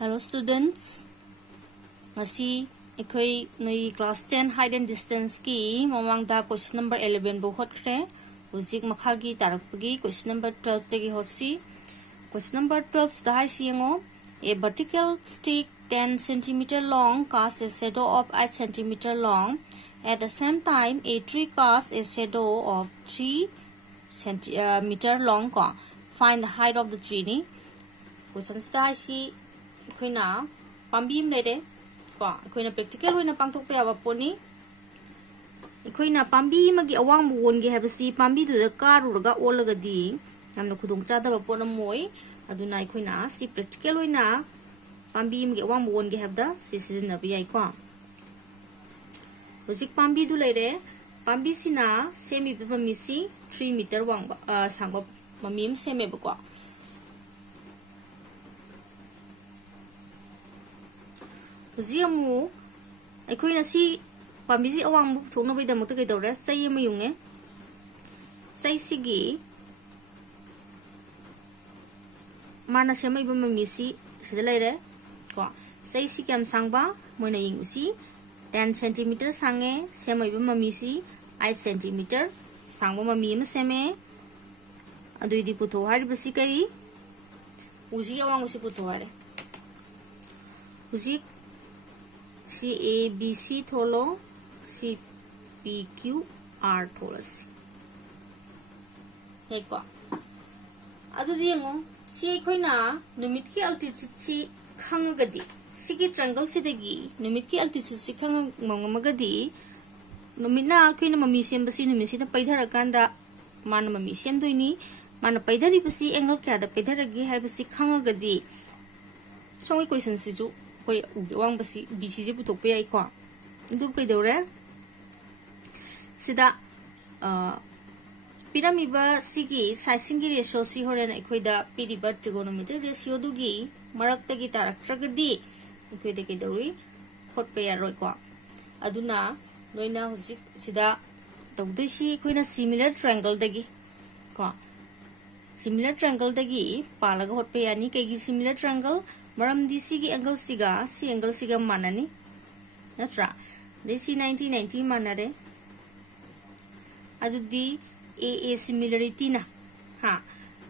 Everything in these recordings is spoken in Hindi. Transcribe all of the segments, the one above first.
Hello students. Ngasi ekhoi noi class 10 height and distance ki mamang da question number 11 bo hot khre ujik makha gi tarak gi question number 12 te gi hosi. Question number 12 da hai siengo a vertical stick 10 cm long casts a shadow of 8 cm long. At the same time a tree casts a shadow of 3 cm long. Find the height of the tree ni. Question da hai si अखोइना पाम्बी अम लेरे को अखोइना प्रैक्टिकल होइना पांगथोकपा याबा पोनी अखोइना पाम्बी मगी अवांग वोनगे हैबसी पाम्बी दुदा कारुरगा ओलगदी यामना खुदोंग चादबा पोन मोय अदुना अखोइना सी प्रैक्टिकल होइना पाम्बी मगी अवांग वोनगे हैबदा सी सिजनबा याइ को हुजिक पाम्बी दु लेरे पाम्बी सिना सेमी बमिसी 3 मीटर वांगबा सांगो ममीम सेमेबको जी अमु अखोइना सी पाम्बीजी अवांग बु थोकनबैदमक्ता कइदौरे सै अमा युंगे सै सिगी माना सेमैबा ममीसी सिदा लेरे को सै सी क्याम सांगबा मोइना यिंगुसी 10 cm सांगे सेमैबा ममीसी 8 cm सांगबा ममी अमा सेमे अदुइदि पुथो हारिबसी कई उजी अवांग उसी पुथो हारे उजी C A B C थोलो C P Q R थोलसी है को अदुदि यंगो सी अखोइना नुमित की अल्टीट्यूड सी खंगगदी सिगी ट्रायंगल सिदगी नुमित की अल्टीट्यूड सी खंगमगदी नुमितना अखोइना ममी सेमबसी नुमिसिना पैधरकांदा माना ममी सेमदोइनी माना पैधरिबसी एंगल क्यादा पैधरगे हाइबसी खंगगदी सोंगी क्वेश्चन सिजु कोई वांग बसी बीसी जे पुथोकपे याइ को दु कइदौरे सिदा पिरामिबा सिगी साइसिंग की रेशियो सी होरेन अखोइदा पिरिबा ट्रिगोनोमेट्री रेशियो दुगी मरक्तगी तारक्त्रगदी अखोइदा कइदौरि खोटपे यारोय को अदुना नोइना हुजिक सिदा तौदैसी अखोइना सिमिलर ट्रायंगल दगी को सिमिलर ट्रायंगल दगी पालगा होटपे यानी कइगी सिमिलर ट्रायंगल मरमदी सिगी एंगल सिगा माननी नत्रा देसी 90 मानरे अदुदी ए सिमिलरिटी ना हा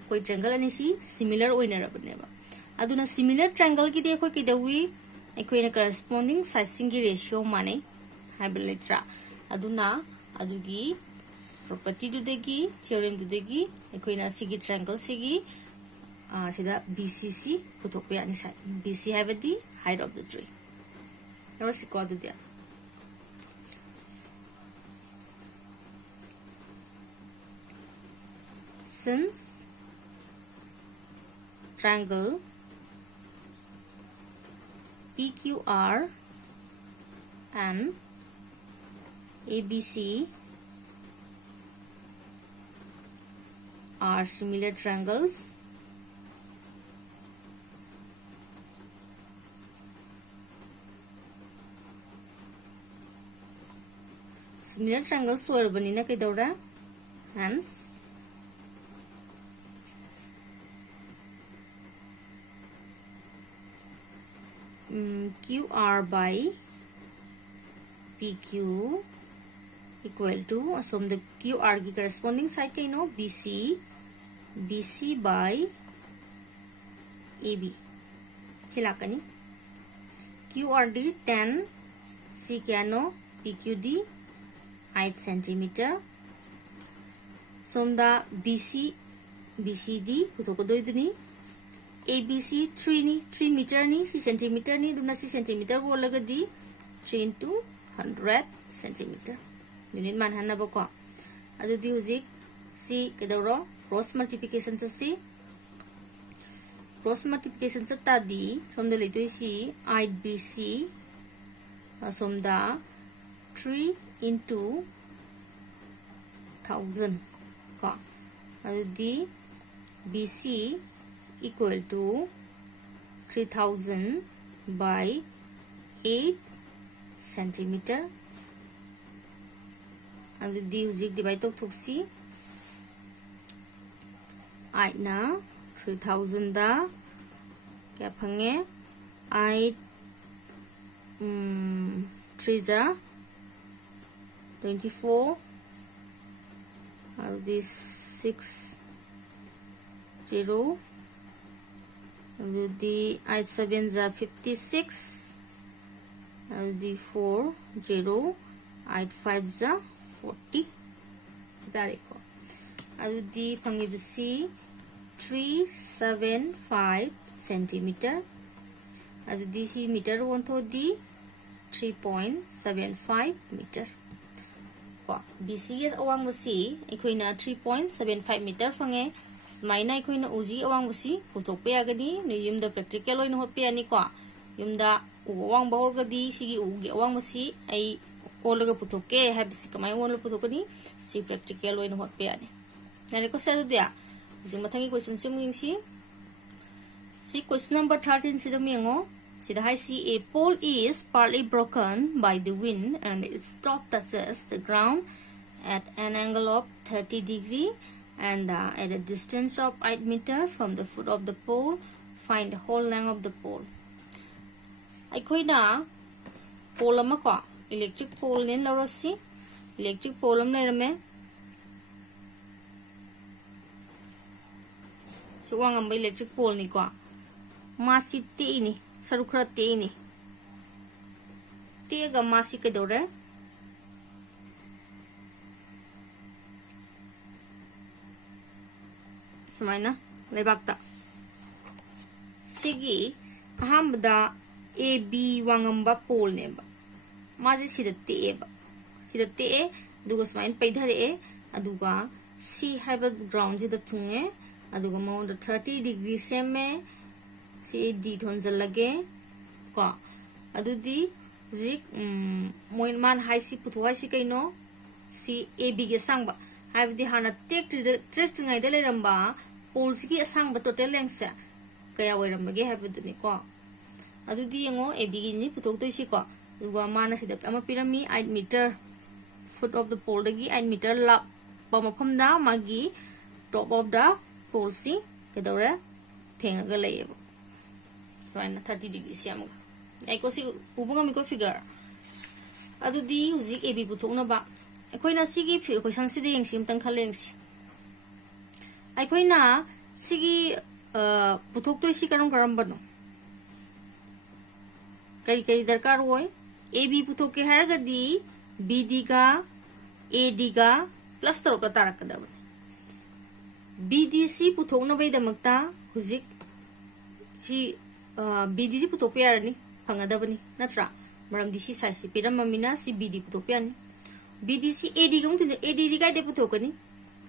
कोई ट्रायंगल अनि सी सिमिलर ओइनरबनेबा अदुना सिमिलर ट्रायंगल की देखो किदवी एकोइना करस्पोंडिंग साइजिंग की रेशियो माने हाइबलेत्रा अदुना अदुगी प्रॉपर्टी दुदेगी थ्योरम दुदेगी एकोइना सिगी ट्रायंगल सिगी सिदा BCC पुथोकपे यानी साइ BC हाइबदी हाइट ऑफ द ट्री नमस्ते को दुदिया since triangle PQR and ABC are similar triangles, similar triangles were banina kaidora hence QR by PQ equal to assume the QR की corresponding side का नो BC by AB खिलाकनी QR डी 10 C क्या नो PQ डी 8 cm सोमदा BC दी पुथोको दोइदुनी ABC 3 meter ni 3 centimeter ni dumna 6 centimeter wo lagadi 3 into 100 centimeter unit man hanna bako adudi hujik si kedawro cross multiplication si cross multiplication sa tadi somda leitoi si 8BC somda 3 into 1000 ko adudi BC equal to 3000 by 8 centimeter and the huzik divide to thuksi 8 na 3000 da क्या फंगे 8 3 जा 24 this 6 0 the 8 7 जा 56 the 4 0 8 5 जा 40 तारीखो the फंगिबसी 375 centimeter the si meter wonto di 3.75 meter ko BCS awang masi ikoina 3.75 meter fange smaina ikoina uji awang masi puthokpe agani ne yumda practical oina hotpe ani ko yumda awang bahor gadi sigi ugi awang masi ai olaga puthokke habisi kamai wonla puthokani si practical oina hotpe ani nare ko sa dia jing mathangi question sim yingsi see question number 13 sidam yango sida hai see a pole is partly broken by the wind and its top touches the ground at an angle of 30 degree and at a distance of 8 meter from the foot of the pole find the whole length of the pole ai khoina pole ama ko electric pole nen lorasi electric pole am lerame so wangam electric pole ni ko मासी तेनी सरुखरा तेनी तेगा मासी के दौरे समाइना लेबाक्ता सिगी अहमदा ए बी वांगंबा पोल नेबा माजे सिदते दुगा समाइन पैधरे अदुगा सी हाइबा ग्राउंड जिदा थुंगे अदुगा माउंड 30 डिग्री से में si di thonjal lage ko adudi zik moin man hai si puthu hai si kaino si ab ge sangba haibdi hana tek trek ngai de leramba pol si gi sangba total length sa kaya oiram ge haibu ni ko adudi yango ab gi ni puthok toi si ko duga mana si da ama pirami 8 meter foot of the pole dagi 8 meter la pa mafam da magi top of the pole si ke dore thenga ga leyebo 30 degree siam ai ko si ubunga mi ko figure adu di uzik ab puthokna ba akoina sigi question si de yengsim tang khaleng si akoina sigi puthok toi si karam bano kai darkar hoy ab puthok ke har ga di bd ga ad ga plus tor ka tarak da bdc puthokna bai damakta uzik si BD ji putope arani phangadabani natra maram disi size piram mamina si BD putope ani BDC AD gum tu AD di kai de putokani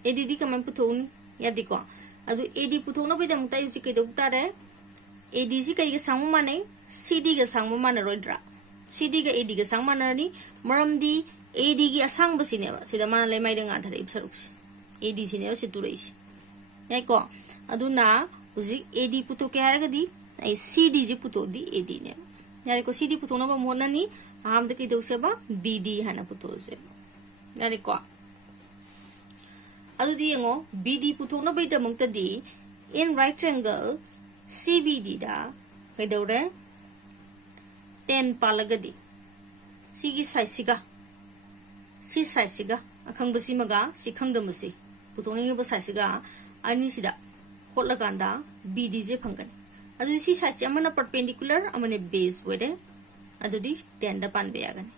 AD kaman putoni yadi ko adu AD putona bai dam tai ji kai de utare AD ji kai ga sangma mane CD ga sangma mana roidra CD ga AD ga sangma manani maram di AD gi asang ba sineba sida mana le mai de nga thare ibsaruks AD sineba si tureisi yai ko adu na uji AD putoke haraga di ai CD ji puto di AD ne yari ko CD puto na ba mona ni aham de ki do se ba BD hana puto se yari ko adu di ngo BD puto na ba ita mong ta di in right triangle CBD da kai do re 10 palaga di sigi size siga si size siga akhang ba si maga si khang da masi puto ni ba size siga ani sida khotla ganda BD je phangani adu si size amana perpendicular amane base wede adu di 10 da pan be agani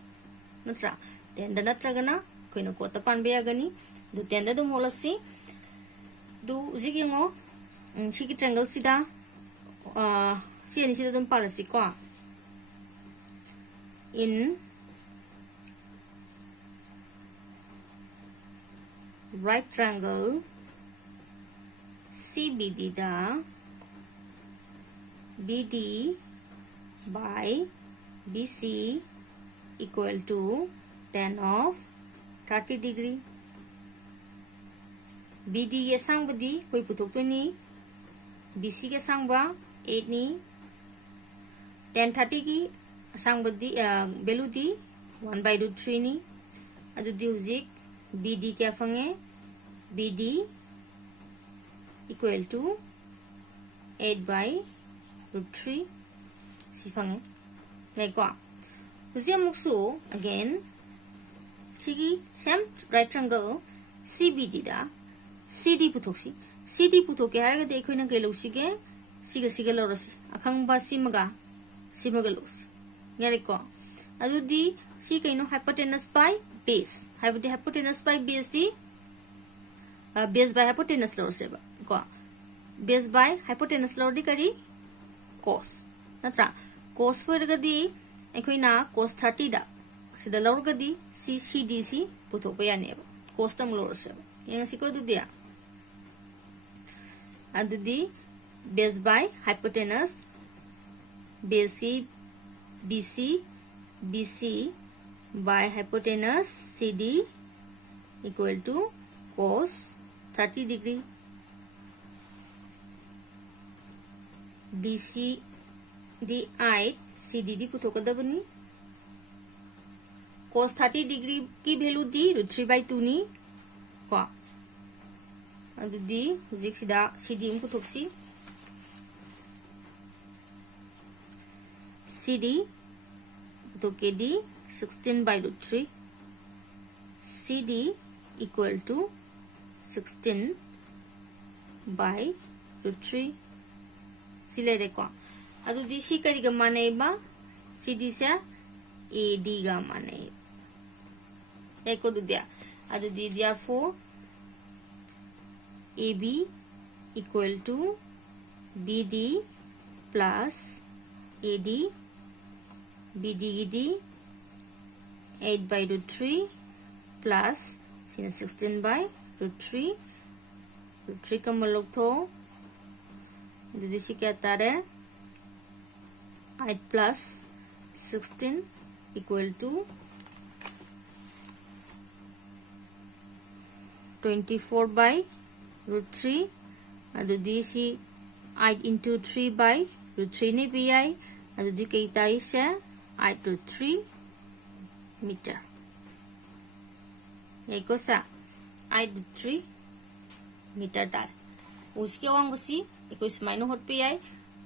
natra 10 da natra gana koina ko ta pan be agani du 10 da du molasi du zigi ngo sigi triangle sida si ani sida dum palasi ko in right triangle CBD da BD by BC equal to tan of 30 degree BD के सांग बदी कोई पुथोक तो नहीं BC के सांग बा 8 नहीं tan 30 की सांग बदी बेलू दी 1/√3 नहीं अदु दी उजिक BD क्या फंगे BD equal to 8/√3 सी फंगे लाइको उसी अमुकसु अगेन सिगी सेम राइट ट्रायंगल CBD दा CD पुथोक्सी CD पुथोके हारगदि अखोइना कै लौसिगे सिगा लौरसी अखंगबा सिमगा लौसी यारेको अदुदी सी कैनो हाइपोटेनस बाय बेस हाइबदि हाइपोटेनस बाय बेस दी बेस बाय हाइपोटेनस लौरसेबा को बेस बाय हाइपोटेनस लौरदि करी cos नत्रा cos होरगदि अखोइना cos 30 दा सिदा लौरगदि सी CD सी पुथोकबा यानेबा cos तम लौरसेबा यंगसिको दुदिया अदुदी बेस बाय हाइपोटेनस बेस की BC by hypotenuse CD equal to cos 30 degree BC the 8 CD the पुथोकदबनी cos 30 degree की वैल्यू दी √3/2 नी को अदुदी हुजिक सिदा CD हम पुथोक्सी CD तो KD 16/√3 CD equal to 16/√3 सिले देखो अदु दी सी करी गा माने बा CD से AD गा माने एको दुदिया अदु दी therefore AB equal to BD plus AD BD 8/√3 plus 16/√3 √3 का मतलब तो दिशी क्या तारे 8 plus 16 equal to 24/√3 अदु दिशी 8 into 3/√3 ने भी आई अदु दी कई ताई से 8/3 मीटर एको सा 8/3 मीटर डाल उसके वांग बसी एको स्माइनो होट पे आई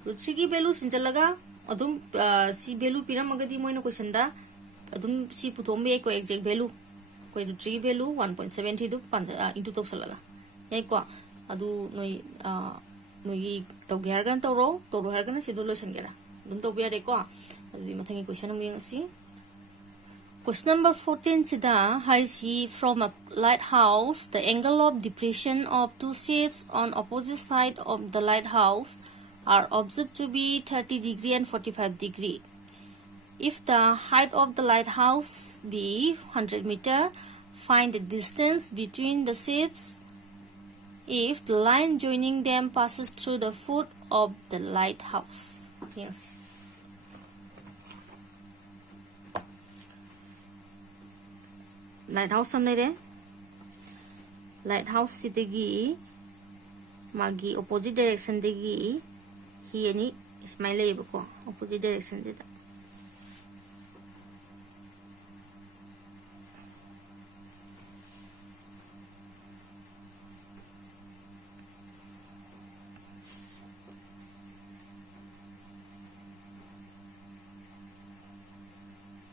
√3 की वैल्यू सिंचलगा अदुम सी वैल्यू पिरम अगदी मोइनो क्वेश्चन दा अदुम सी पुथोम बे को एग्जैक्ट वैल्यू कोई √3 की वैल्यू 1.73 दु इंटू तोसलगा एको अदु नोई नोई तौगे हारगन तौरो हारगन Sido लोसनगेरा दum to biya ko adi mathangi question am yangsi question number 14 sida hai si from a lighthouse the angle of depression of two shapes on opposite side of the lighthouse are observed to be 30 degree and 45 degree if the height of the lighthouse be 100 meter find the distance between the shapes if the line joining them passes through the foot of the lighthouse yes lighthouse samne re lighthouse sidegi magi opposite direction degi hi ani smile ko opposite direction jeta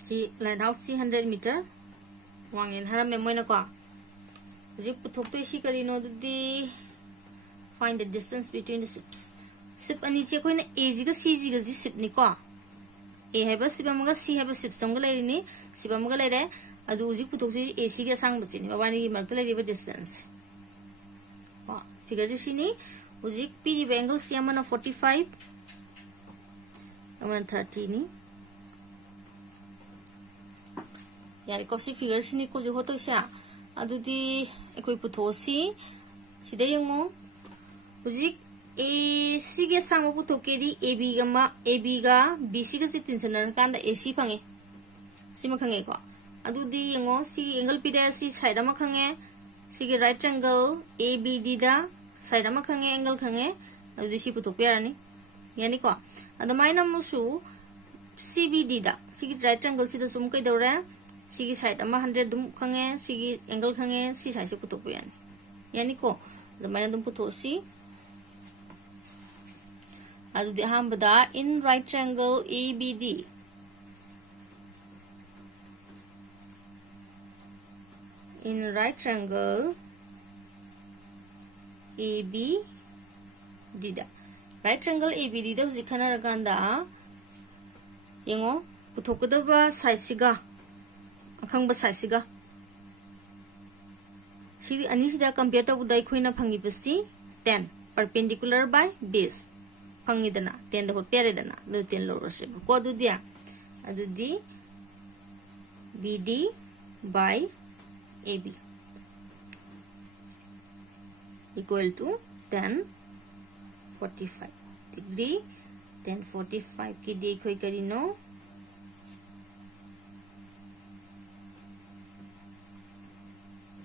si lighthouse 100 meter wangin haram me moina ko ji puthok to si kari no di find the distance between the ships ship ani che koina a ji ga c ji ga ji ship ni ko a haba ship amaga c haba ship song ga lai ni ship amaga lai re adu ji puthok ji a c ga sang bchi ni babani gi mark lai ba distance ko figure ji sini uji p di angle c amana 45 amana 30 ni यार कोसी फिगर सिनी को जो होतो सा अदुदी एकोई पुथोसी सिदे यंगो हुजिक ए सी के सांग पुथोकेदी ए बी गा बी सी का सितिन सनर कांदा ए सी फंगे सिमा खंगे को अदुदी यंगो सी एंगल पिदा सी साइड अमा खंगे सी के right angle A B D दा साइड अमा खंगे एंगल खंगे अदुदी सी पुथोपेरानी यानी को अदमाइना मुसु सी बी डी दा सी के राइट एंगल सी दा सुम कै दौरे सिगी साइड अमा 100 दुम खंगे सिगी एंगल खंगे सी साइड से पुथोप यानी को दमाइना दुम पुथोसी adudi ahambada in right triangle ABD in right triangle ABD da right triangle ABD da hujik khanaraganda yengo puthokadaba size siga akhangba size siga sidi ani sida compare tawda ikhoina phangi basi 10 perpendicular by base phangi dana 10 da hot pere dana do 10 lo rose ko adu dia adudi BD by AB equal to 1045 degree 1045 ki de khoi karino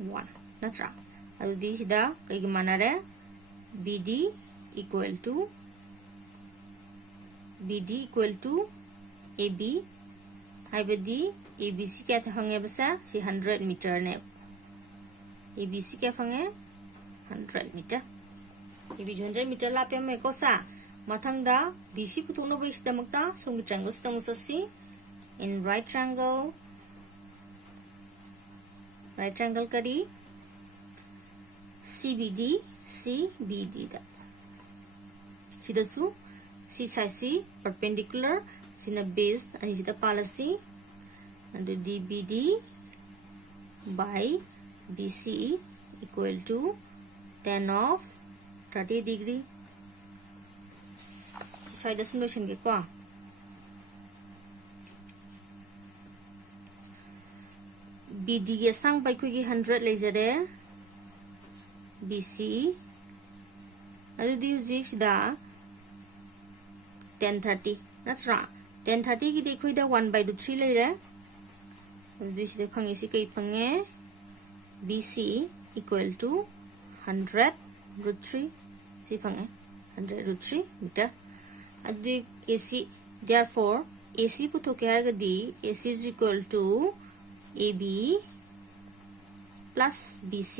1 natra adudi sida kai gi manare BD equal to AB haibadi ABC kya thange basa si 100 meter ne ABC kya phange 100 meter AB 100 meter la pe me ko sa mathangda BC puthokna bai sidamakta sumi triangle sidamu sasi in right triangle kari CBD da sidasu C size perpendicular sina base ani sida policy and DBD by BC equal to 10 of 30 degree side simulation ge ko BD ge sang bai ku gi 100 lejare BC adu di ujik sida 1030 natra 1030 ki dekhoi da 1/3 leire adu sida phangi si kai phange BC equal to 100√3 si phange 100√3 meter adu AC therefore AC puthoke hargadi AC is equal to AB plus BC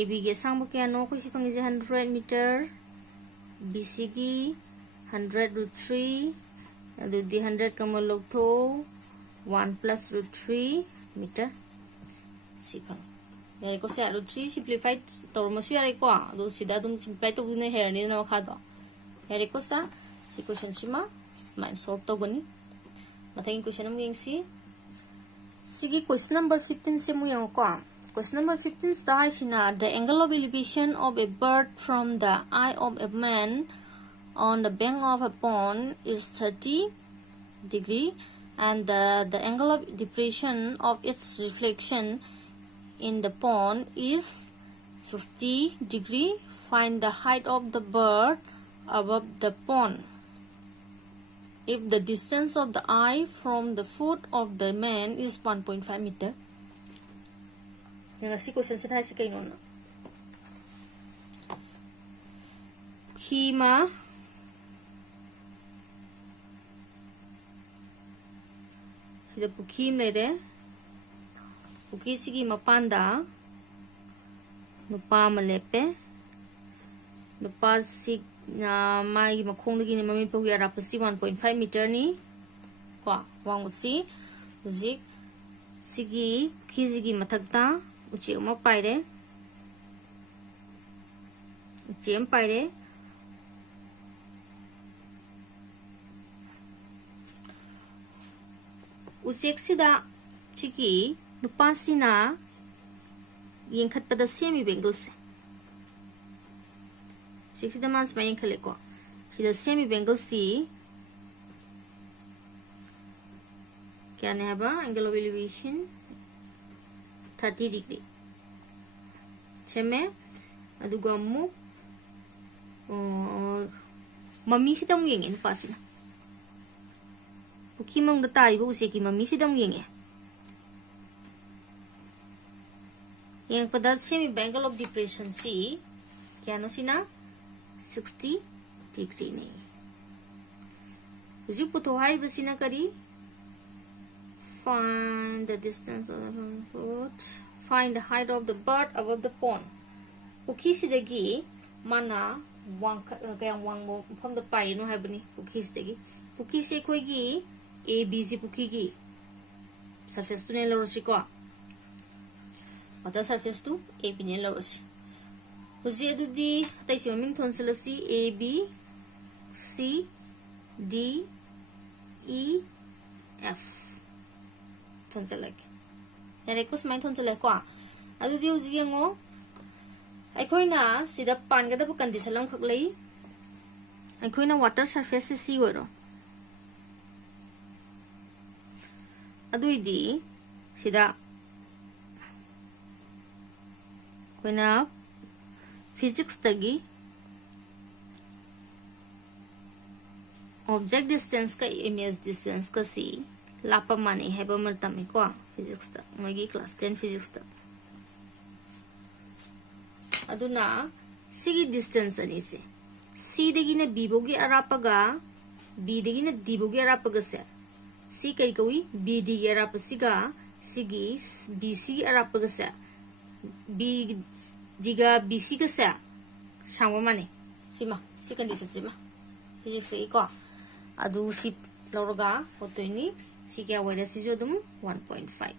AB ge sangbo kya no ko si phangi 100 meter BC gi 100√3 adu di 100 kamal log tho 1 plus √3 meter si phang yare ko sa √3 simplified tormasu yare ko adu sida dum simplify to ne her ni no kha do yare ko sa si question sima smile solve to gani mathang question am yeng si sigi question number 15 se mu yang ko question number 15 sta sina the angle of elevation of a bird from the eye of a man on the bank of a pond is 30 degree and the angle of depression of its reflection in the pond is 60 degree. Find the height of the bird above the pond if the distance of the eye from the foot of the man is 1.5 meter. Yang si question sa si kay non hima sida pukim lere puki sigi mapanda nupa malepe nupa sig na mai makhong dagi ni mami pagi ara pasi 1.5 meter ni kwa wang si ujik sigi khizigi mathakta uchi ma paire jem paire usik sida chiki nupasina yengkhatpada semi bangles sida mans ma yengkhale ko sida semi bangle si kya ne haba angle of elevation 30 degree cheme aduga mu mami sida mu yengin pasina ukimang da tayo usi ki mami sidam yenge yang pada semi angle of depression si kya no sina 60 degree ne uji puto hai basina kari find the distance of the foot find the height of the bird above the pond uki sidagi mana वांग क्या वांग मफम द पाइनो है बनी पुखी से पुखी से कोई की ए बी सी पुखी की सरफेस तो ने लरोसी को वाटर सरफेस तो ए बी ने लरोसी उसी अदुदी तैसी ममिंग थोंसलसी A B C D E F थोंसलक यारे कुछ माइन थोंसलक को अदुदी उजी यंगो अखोइना सिदा पानगदब कंडीशन लम खक लई अखोइना वाटर सरफेस से सी ओरो अदुइदी सिदा कोइना फिजिक्स तगी ऑब्जेक्ट डिस्टेंस का इमेज डिस्टेंस का सी लापा माने है बमरतमे को फिजिक्स ता मगी क्लास 10 फिजिक्स ता अदुना सिगी डिस्टेंस अनि से सी देगिना बी बोगी अरापगा बी देगिना डी बोगी अरापगा से सी कई कई बी डी गी अरापसिगा सिगी बी सी अरापगा से बी दिगा बी सी का से सांगो माने सिमा सी कंडीशन सिमा फिजिक्स से को अदु सी लौरगा होतोइनी सी क्या वैदा सी जो दुम 1.5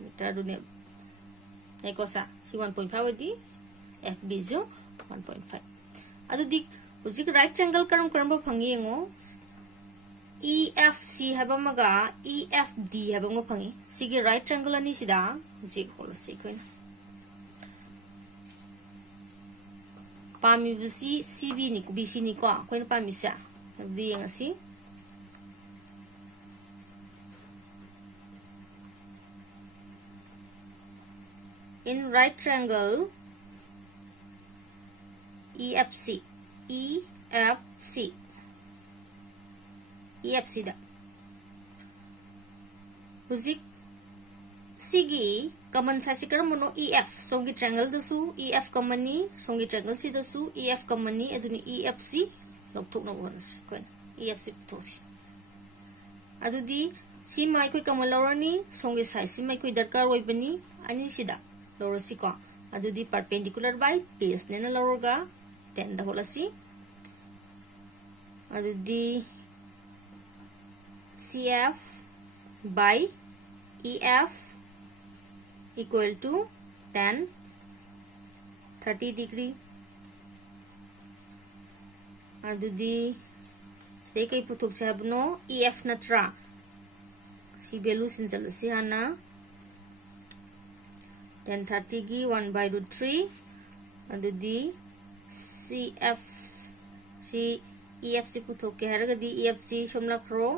मीटर दुने एको सा सी 1.5 दी एफ बी जो 1.5 अदु दी उजिक राइट ट्रायंगल करम करम फंगी यंगो ई एफ सी हैबा मगा ई एफ डी हैबा ngo फंगी सिगे राइट ट्रायंगल अनि सिदा उजिक होल सी कोइन पामी बसी सी बी नि बी सी नि को कोइन पामी सा दी यंगसी in right triangle EFC दा हुजिक सिगी कमन सासी करम मनो EF सोंगी ट्रायंगल दसु EF कमनी सोंगी ट्रायंगल सी दसु EF कमनी अदुनी EFC लौथोक न वनस कोन EFC थोक्सी अदुदी सी माइ कोइ कमन लौरनी सोंगी साइज सी माइ कोइ दरकार ओइबनी अनि सिदा लौरसी को अदुदी परपेंडिकुलर बाय बेस ने लौरगा 10 द होलसी अदुदी CF by EF equal to 10 30 degree अदुदी से कई पुथुक से हबनो EF नत्रा सी वैल्यू सिंचल से हाना 1030 की 1/√3 अदुदी CF सी EF सी पुथुक के हरगदी EF सी सोमला खरो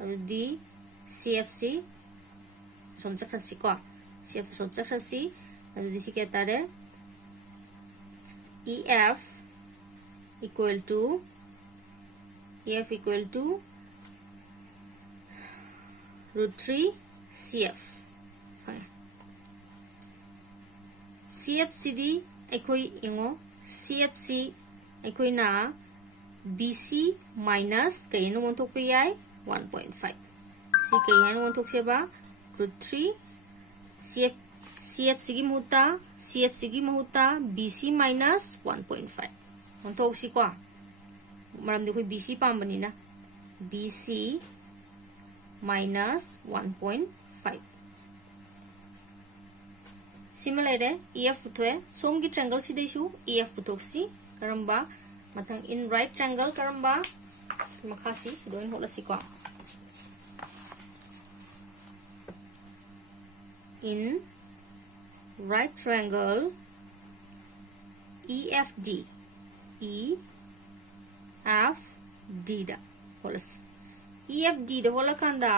अदुदी CF सी सोमचखसी को CF सोमचखसी अदुदी सी कहता है EF equal to √3 CF CFC the एकोई इंगो CFC एकोई ना BC माइनस कई नो मंथोक पे आए 1.5 सी कई है नो मंथोक से बा √3 CFC की मुहूर्ता BC माइनस 1.5 मंथोक सी को मरम देखो BC पाम्बनी ना BC माइनस 1.5 सिमिलर है EF पुथोए सोम की ट्रायंगल सी देशु EF पुथोक्सी करम्बा मथंग इन राइट ट्रायंगल करम्बा मखासी सिदोइन होलसी को इन राइट ट्रायंगल EFD दा होलसी EFD दा होलकांदा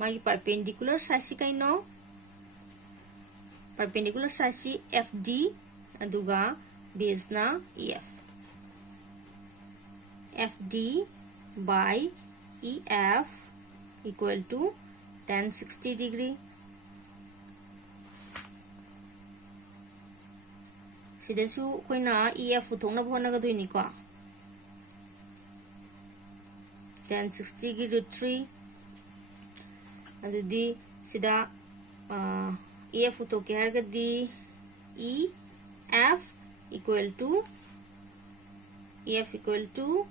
मागी परपेंडिकुलर साइसी काइनो परपेंडिकुलर साइसी FD अदुगा बेस ना EF FD by EF equal to 1060 degree सिदेसु कोइना EF उथोंना भोना गदुइनी को 1060 की √3 अदुदी सिदा EF उथोके हरगदी EF equal to F equal to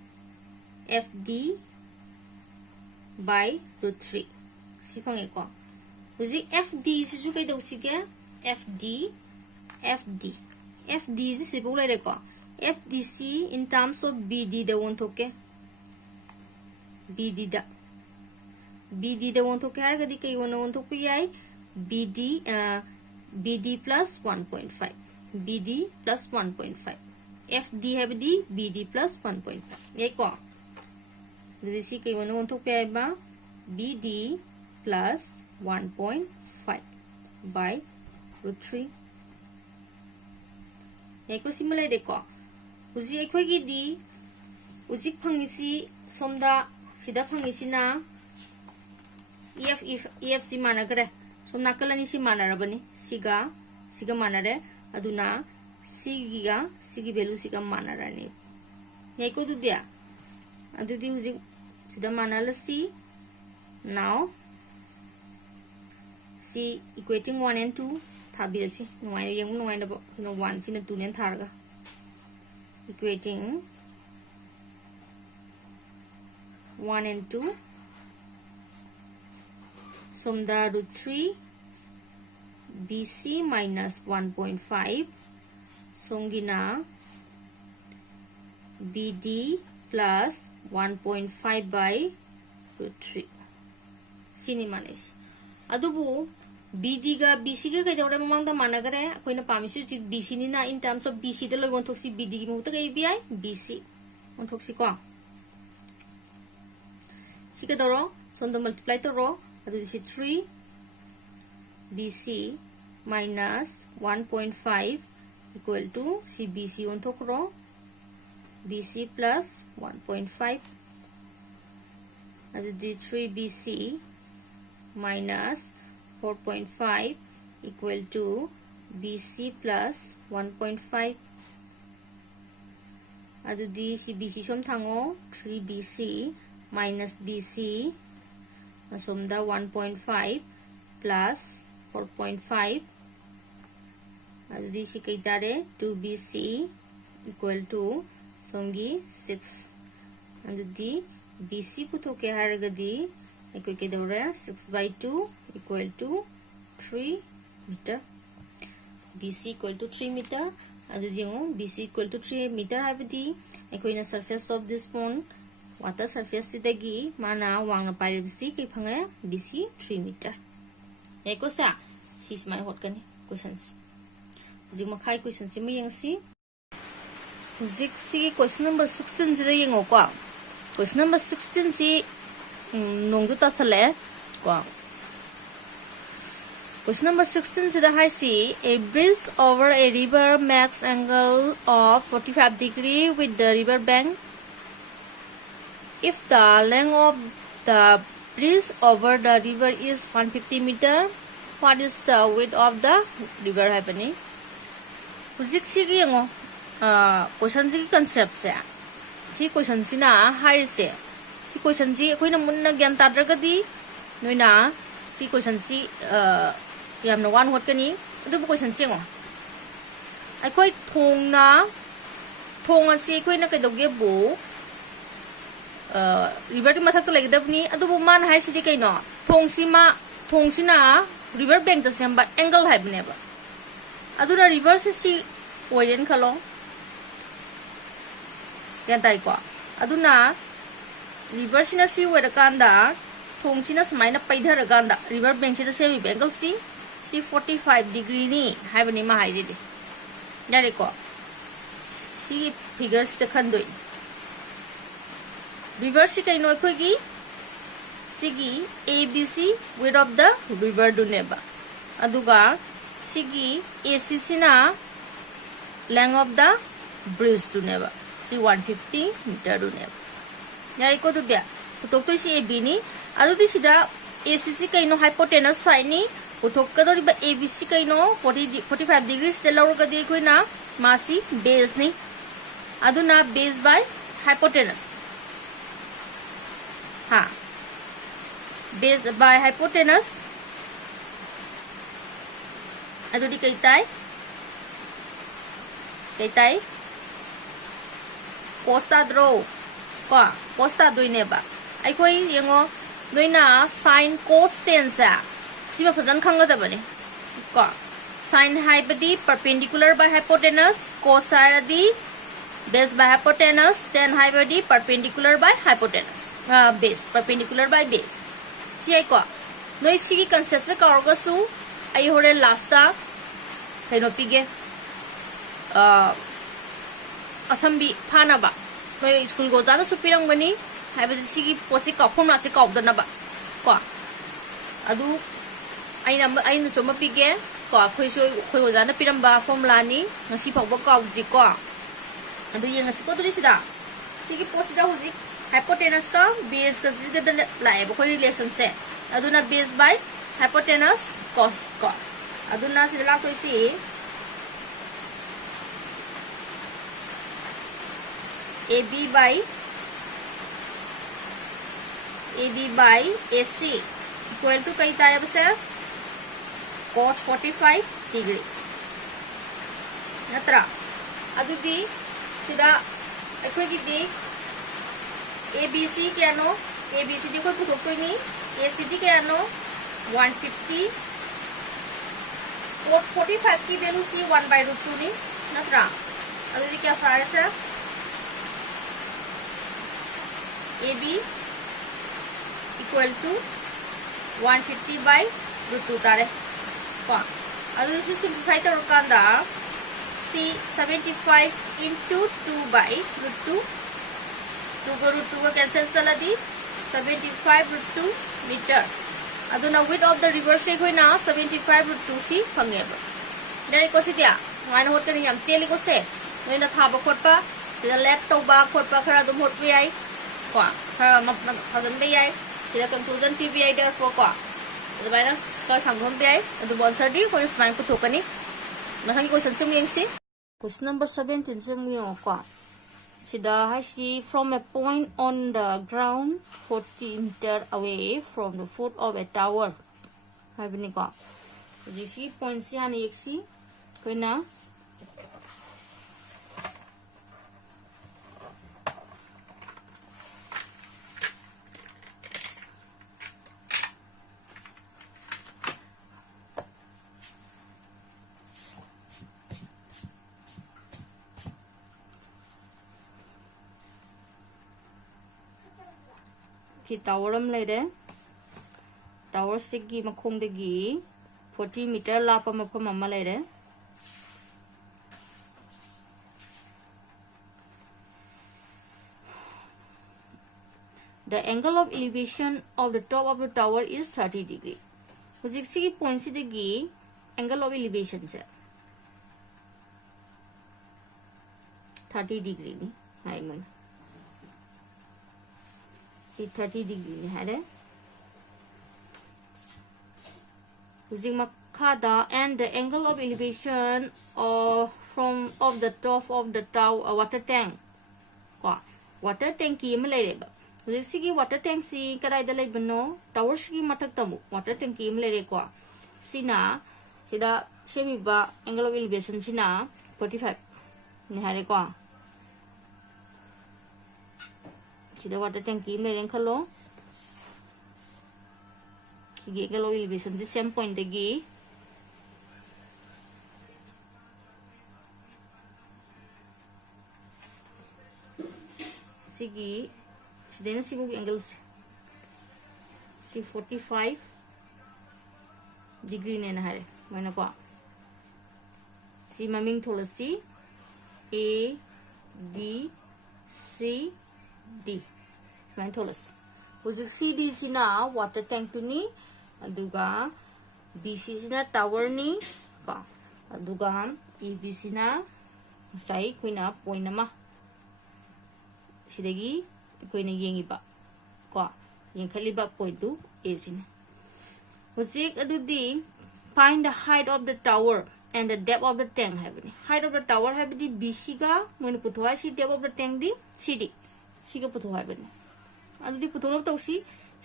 FD by root 3 si phang ko huji FD si su kai dau si ke FD si se bolai de ko FDC in terms of BD da won thoke BD da won thoke har gadi kai won thoke yai BD plus 1.5 BD plus 1.5 FD have the BD plus 1.5 yai ko jadi si kai won thoke ai ba BD plus 1.5 by root 3 yai ko simulai de ko uji ekhoi gi di ujik phangi si somda sida phangi sina EF si mana kare somna kalani si mana rabani siga mana re aduna sigi value siga mana rani yai ko du dia adu di ujik sida mana la si now si equating 1 and 2 thabi si nuai yang nuai na 1 sina 2 nen tharga equating 1 and 2 somda root 3 BC minus 1.5 songina BD plus 1.5 by root 3 sini manis adubu BD ga BC ga kai dawra mamang da mana gare koina pamisu chi BC ni na in terms of BC da loi won thoksi BD gi mu ta kai bi BC won thoksi ko si ka dawro son da multiply to ro adu si 3 BC minus 1.5 equal to si BC won thok ro BC plus 1.5 adu di 3 BC minus 4.5 equal to BC plus 1.5 adu di si BC som thango 3 BC minus BC somda 1.5 plus 4.5 adu di si kai jare 2 BC equal to somgi 6 adu di BC putho ke haragadi ekoi ke dawra 6 by 2 equal to 3 meter BC equal to 3 meter adu dingo BC equal to 3 meter habdi ekoina surface of this pond water surface sidagi mana wangna pairibsi kai phanga BC 3 meter eko sa si smai hot kani questions ji makhai question si mayang si zik si question number 16 sida yengo ko question number 16 si nongdu ta sale ko question number 16 sida hai si a bridge over a river makes angle of 45 degree with the river bank if the length of the bridge over the river is 150 meter what is the width of the river happening hujik sigi ngo question ji concept se si question sina hai se si question ji akoina munna gyan tadragadi noina si question si yamna wan hot kani adu question si ngo akoi thong asi akoina kaidoge bo river ti mathak lagi dabni adu man hai sidi kaino thong sina river bank ta semba angle hai bne ba adu na river si oiden khalo yan tai ko adu na river sina si wera kanda thong sina smaina paidhar kanda river bank sida semi angle si 45 degree ni hai bani ma hai di yare ko si figures ta khandoi river si kaino khoi gi sigi ABC width of the river du neba aduga sigi AC sina length of the bridge du neba si 150 meter du neba yai ko du dia putok to si AB ni adu di sida AC si kaino hypotenuse side ni putok ka do riba ABC kaino 45 degrees de lawr ka di khoi na masi base ni adu na base by hypotenuse ha base by hypotenuse adu di kaitai cos tadro ko cos tadoine ba akhoi yengo noina sin cos tan sa siba phajan khangadabani ko sin haibadi perpendicular by hypotenuse cos haibadi base by hypotenuse tan haibadi perpendicular by hypotenuse base perpendicular by base si ai ko noi sigi concept se kaurga su ai hore last ta kaino pige assembly phana ba noi school go jana su pirang bani haibadi sigi posi ka formula se kaudana ba ko adu aina choma pige ko khoi ojana piramba formula ni ngasi phawba kaudi ko adu yenga si ko duri sida sigi posi da huji hypotenuse ka base ka siga da lae ba khoi relation se aduna base by hypotenuse cos ko aduna sida la koi si AB by AC equal to kai ta ab se cos 45 degree natra adudi sida akhoi gi di ABC ke ano ABCD ko putok ko ni ACD ke ano 150 cos 45 की value C 1/√2 ni natra adudi kya fara se AB equal to 150/√2 tare ko adu si simplify tarukanda c 75 into 2/√2 2 ko √2 ko cancel saladi 75/√2 meter aduna width of the river se hoina 75/√2 si phangeba dai ko si dia maina hot kani yam teli ko se noina thaba khotpa sida let toba khotpa khara dum hot bai ko khara majan bai sida conclusion pbi therefore ko adbaina ko samhom bai adu answer di ko smile ko thokani mathang question sim yengsi question number 17 sim yo ko sida haisi from a point on the ground 40 meter away from the foot of a tower habini ko jisi point si hani eksi koina tower am lede tower stick gi makhong de gi 40 meter lapa mafam amma lede the angle of elevation of the top of the tower is 30 degree hojik sigi point si de gi angle of elevation se 30 degree ni hai man see 30 degree hai de using makada and the angle of elevation of the top of the tower water tank ko water tank ki ma lai ba using sigi water tank si kadai da lai bano tower sigi mathak tamu water tank ki ma lai ko sina sida semi ba angle of elevation sina 45 ni hai ko sida water tank ki mai reng khalo sigi angle of elevation si same point degi sigi sidena sibu angle si 45 degree ne na hare mana ko si maming tholosi A B C D man tholos hujik CD sina water tank tu ni aduga BC sina tower ni ka aduga AB sina sai kuina point nama sidagi kuina yengi ba ko yengkhali ba point tu A sina hujik adudi find the height of the tower and the depth of the tank habni height of the tower habdi BC ga moin puthwa si depth of the tank di CD siga puthwa habni adudi putholo tawsi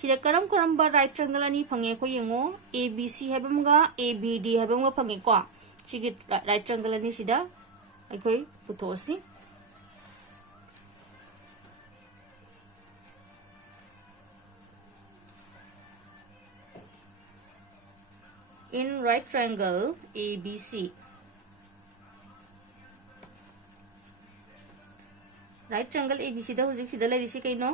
sida karam ba right triangle ani phange ko yengo ABC habamga ABD habamga phange ko sigi right triangle ani sida aikoi puthosi in right triangle ABC. Right triangle ABC da hujik sida lairisi kaino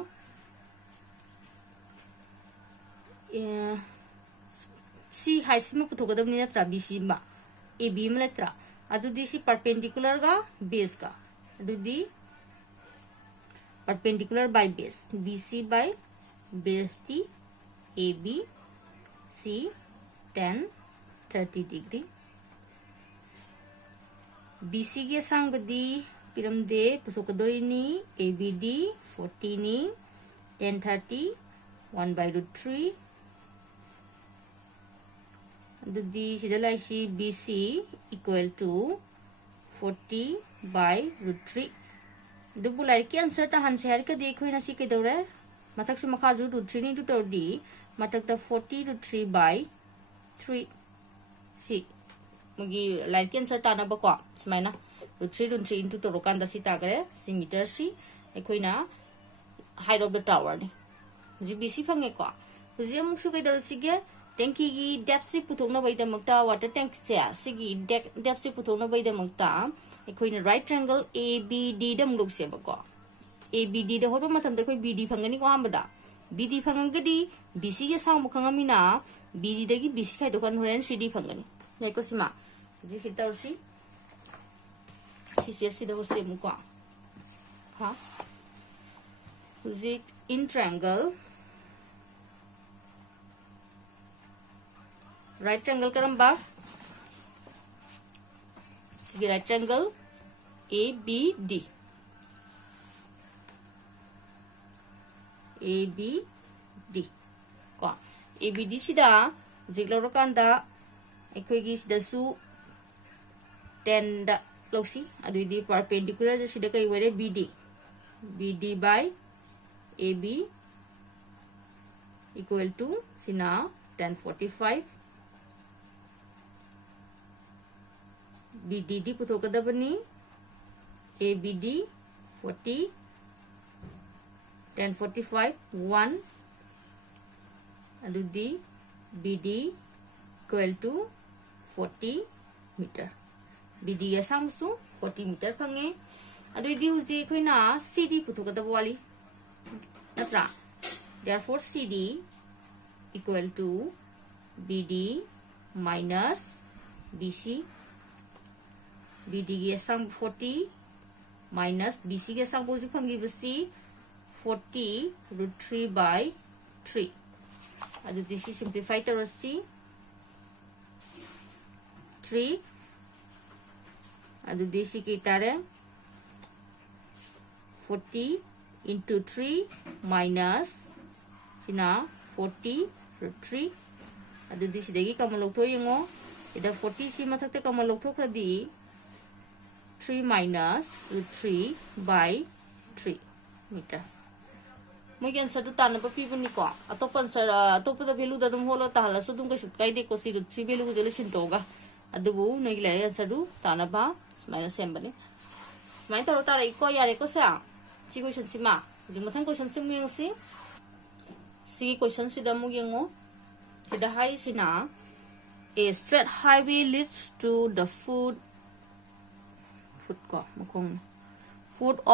C haisima puthogadamni natra BC ma AB ma letra adudi si perpendicular ga base ga adudi perpendicular by base BC by base T AB C 10-30 degree BC ge sangbadi piramde pusokadori ni ABD 40 ni 10-30 1/√3 adudi sidalaisi BC equal to 40/√3 dubu lair ki answer ta hanse har ka dekho na si kedore mathak su makha ju √3 ni to di mathak ta 40√3/3 si mugi lair ki answer ta na ba ko smaina √3 into to rokan da si ta gare si meter si ekhoina height of the tower ni ji BC phange ko ji am su kedore si ge tanki gi depth si puthokna bai da makta water tank se sigi depth si puthokna bai da makta ekhoina right triangle ABD da muluk se ba ko ABD da hoba matham da khoi BD phangani ko hambada BD phangangadi BC ge sang mukhangamina BD da gi BC khai dokan horen CD phangani nei ko sima ji hitar si si da hose mu ko ha ji in triangle right triangle karamba right triangle ABD ko ABD sida jigloro kanda ekhoigi sida su 10 da losi adudi perpendicular sida kai were BD by AB equal to sina 1045 BDD puthokadabani ABD 40 1045 1 adudi BD equal to 40 meter BD ya samsu 40 meter phange adudi uji khoina CD puthokadab wali natra therefore CD equal to BD minus BC BD ge sang 40 minus BC ge sang boju phangi basi 40√3/3 adu this is simplify tarasi 3 adu this ki tare 40 into 3 minus sina 40√3 adu this degi kamalok to yengo ida 40 si mathak te kamalok thokradi 3 minus √3/3 meter mogi answer to tan pa pi buni ko atop answer atop da value da dum holo ta hala su dum ka sut kai de ko si √3 value ko jele sin to ga adubu nei le answer du tan ba minus m bani mai ta ro ta rai ko ya re ko sa chi question si ma ji mathang question sim yang si question si da mu yengo sida hai sina a straight highway leads to the foot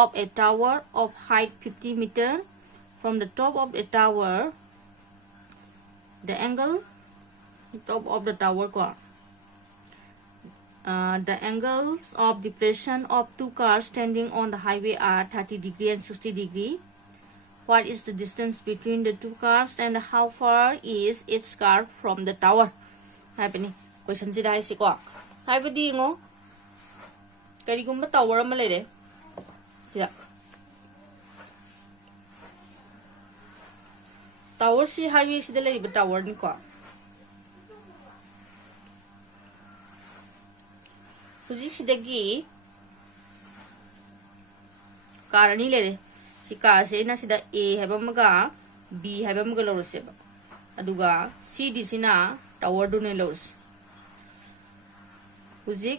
of a tower of height 50 meter. From the top of a tower, the angle top of the tower the angles of depression of two cars standing on the highway are 30 degree and 60 degree. What is the distance between the two cars and how far is each car from the tower? Happening question si dai si ko hai badi ngo karigumba tower ma lere ya tower si highway si dele ba tower ni ko huji si dagi car ni lere si car se na sida A haba maga B haba maga loro se ba aduga CD sina tower du ne loro se huji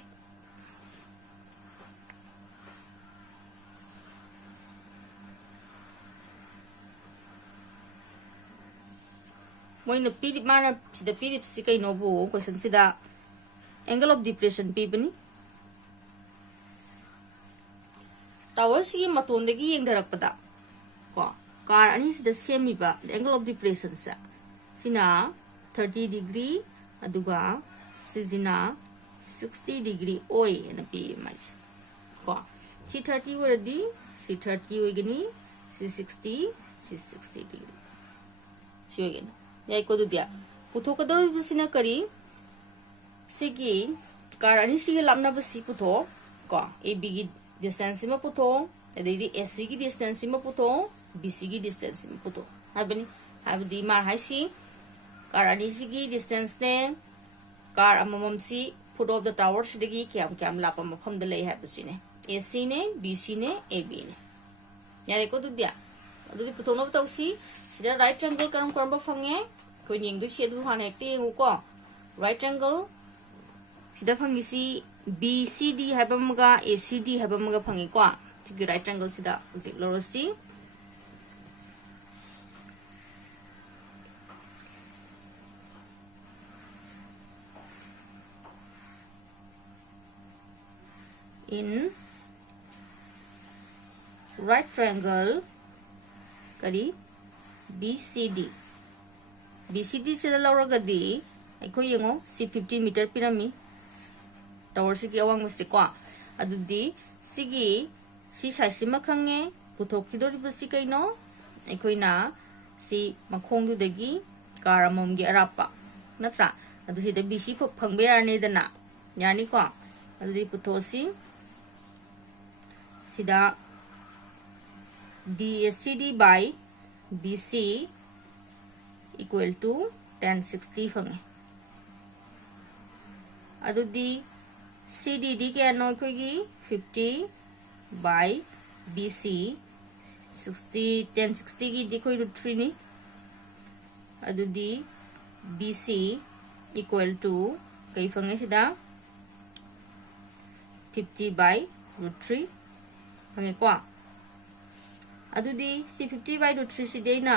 मोइन पीरिप माना सिदा पीरिप सि कइनो बो क्वेश्चन सिदा एंगल ऑफ डिप्रेशन पीबनी टावर सिगी मतोंदगी येंगधरकपदा को कार अनि सिदा सेमिबा एंगल ऑफ डिप्रेशन सा सिना 30 डिग्री अदुगा सिजिना 60 डिग्री ओय न पी माइस को सी 30 वरदी सी 30 ओइगनी सी 60 डिग्री सी ओइगनी याइ को दुदिया पुथो कदर बिसिना करी सिगी कार अनि सिगी लामना बसी पुथो को ए बी गी डिस्टेंस में पुथो अदेदी एस सी की डिस्टेंस में पुथो बी सी की डिस्टेंस में पुथो हाबनी हाबदी मार हाइसी कार अनि सिगी डिस्टेंस ने कार अममम सी फुट ऑफ द टावर सिदगी क्याम लापा मफम द लई हाबसिने ए सी ने बी सी ने ए बी ने यारे को दुदिया अदुदी पुथोनो तौसी सिदा राइट ट्रायंगल करम करम फंगे कोइ निंगदु सेदु हाने एकते को राइट ट्रायंगल सिदा फंगिसी बी सी डी हाबमगा ए सी डी हाबमगा फंगी को सिगी राइट ट्रायंगल सिदा उजि लोरोसी in right triangle kari BCD से लौरगदी अखो येंगो सी 50 मीटर पिरमी टावर से अवांग मस्तिको अदुदी सिगी सी साइसिमा खंगे पुथोकिदोरिबसि कइनो अखोइना सी मखोंगदुदगी कार अममगी अरापा नत्रा अदुसिदा बीसी फंगबे यारनेदना यारनिको अदुदी पुथोसी सिदा DCD by BC equal to 1060 fungi अदुदी CDD के अनो कोई 50 by BC 1060 की देखो √3 नी अदुदी BC equal to कई फंगे सिदा 50 by √3 फंगे को अदुदी सी 50 by √3 सिदेना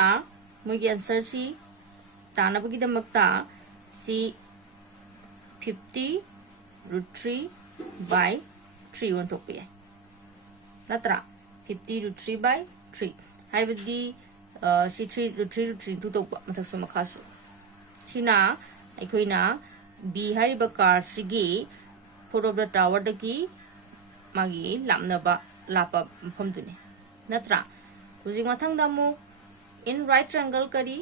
मोगी आंसर सी तानाबगी दमकता सी 50 √3 by 3 वन थोपे नत्रा 50 √3 by 3 हाइबदी सी 3 √3 2 तोपा मथकसु मखासु सिना अखोइना बी हारिबा कार सिगी फुट ऑफ द टावर दगी मागी लामनबा लापा मफमदुनी नत्रा हुजिंग मथंग दामु इन राइट ट्रायंगल करी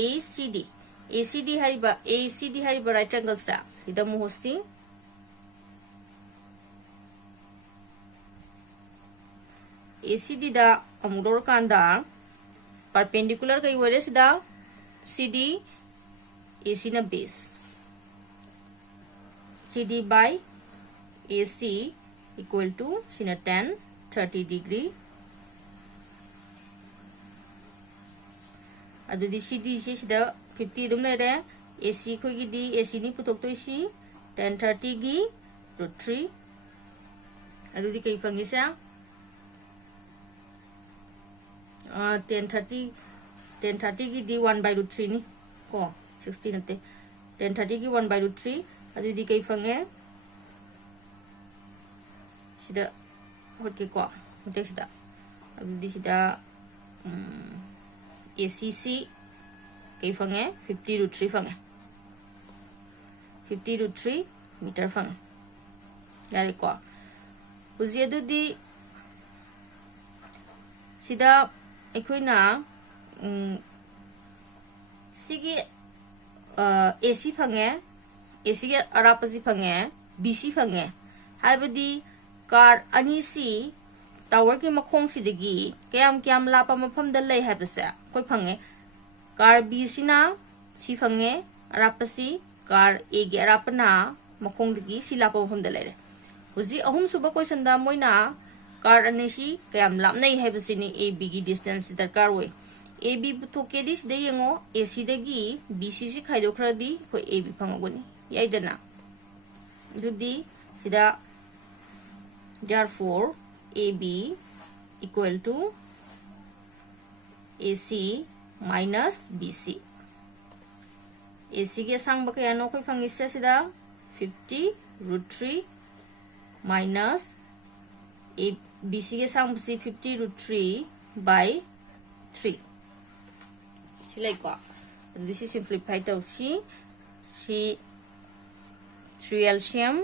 ACD हारिबा राइट ट्रायंगल सा इदमु होसी ACD दा अमुदोर कांदा परपेंडिकुलर कई वरे सिदा CD AC ना base CD by AC equal to सिना 10-30 डिग्री अदुदी CD सी सिदा 50 दुम लेरे AC खोगी दी AC नी पुतोक्तो इसी 10-30 गी √3 अदुदी कई फंगिसा 10-30 की दी 1 by √3 नी को 60 नते 10-30 की 1 by √3 अदुदी कई फंगे सिदा होके को होते सिदा अदुदी सिदा ACC कई फंगे 50 √3 फंगे 50 √3 मीटर फंगे यारे को उजी अदुदी सिदा अखोइना सिगी AC फंगे AC के अरापसी fungi BC fungi हाइबदी car अनीसी tower के मखोंग सिदगी क्याम लापा मफम द लई हाइबसे कोई फंगे कार B सिना सी फंगे अरापसी कार A के अरापना मखोंग दगी सी लापा मफम द लेरे हुजी अहुम सुबह क्वेश्चन दा मोइना कार अनेसी क्याम लाप नहीं हाइबसिनी AB की डिस्टेंस दरकार होय AB पुथोके दिस दे यंगो AC दगी BC से खाइदोखरदी कोई AB फंगोगनी याइदना दुदी सिदा therefore AB equal to AC minus BC AC की असंग बकया नो कोई फंगी से सीधा 50√3 minus A BC की असंग बसी 50√3 by 3 सिलाई को this is simplified to C 3 LCM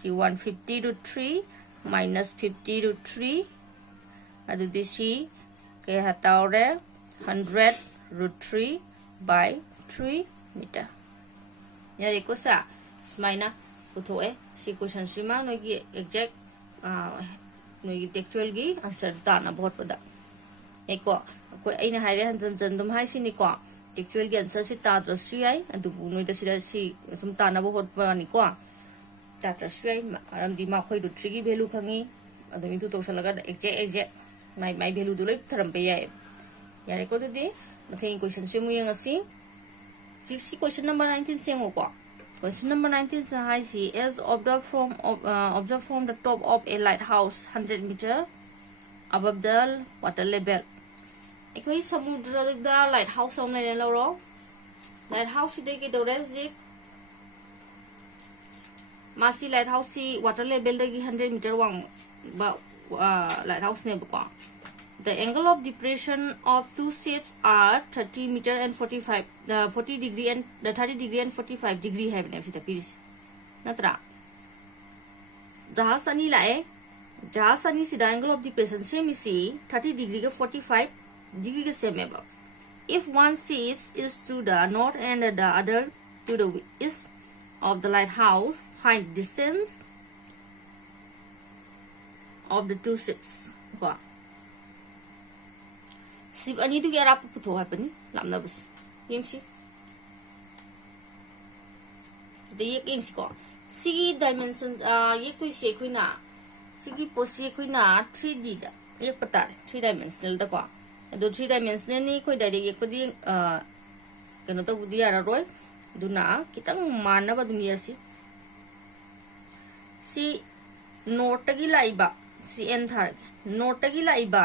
C 150√3 minus 50√3 adu di C kaya hataure 100√3 by 3 meter yari ko sa smaina puthoe si question sima no gi exact no gi textual gi answer ta na bahut pada eko ko aina haire hanjan jan dum hai sini ko textual gi answer si ta dro si ai adu bu no da si sum ta na bahut pa ni ko ta tra si ai aram di ma khoi du 3 gi value khangi adu itu to salaga exact my value du loi tharam pe ai yari ko di mathing question simu yang asi see question number 19 same ko question number 19 sa hai si is observed from the top of a lighthouse 100 meter above the water level ekoi samudra da lighthouse om ne lo ro lighthouse de ke dore ji masi lighthouse si water level de 100 meter wang ba lighthouse ne ba the angle of depression of two ships are 30 meter and 40 degree and 30 degree and 45 degree hai bane sida piris natra jahas ani sida angle of depression same isi 30 degree ke 45 degree ke same ba if one ship is to the north and the other to the east of the lighthouse find distance of the two ships ba sip ani tu ya rap putho ha pani lamna bus yin si de yek yin si ko sigi dimension yek tu se khuina sigi posi khuina 3D da yek pata 3 dimensional da ko ado 3 dimensional ni khoi da de yek padi kano to budi ara roi duna kitang manna ba dum yasi si note gi laiba si en thar note gi laiba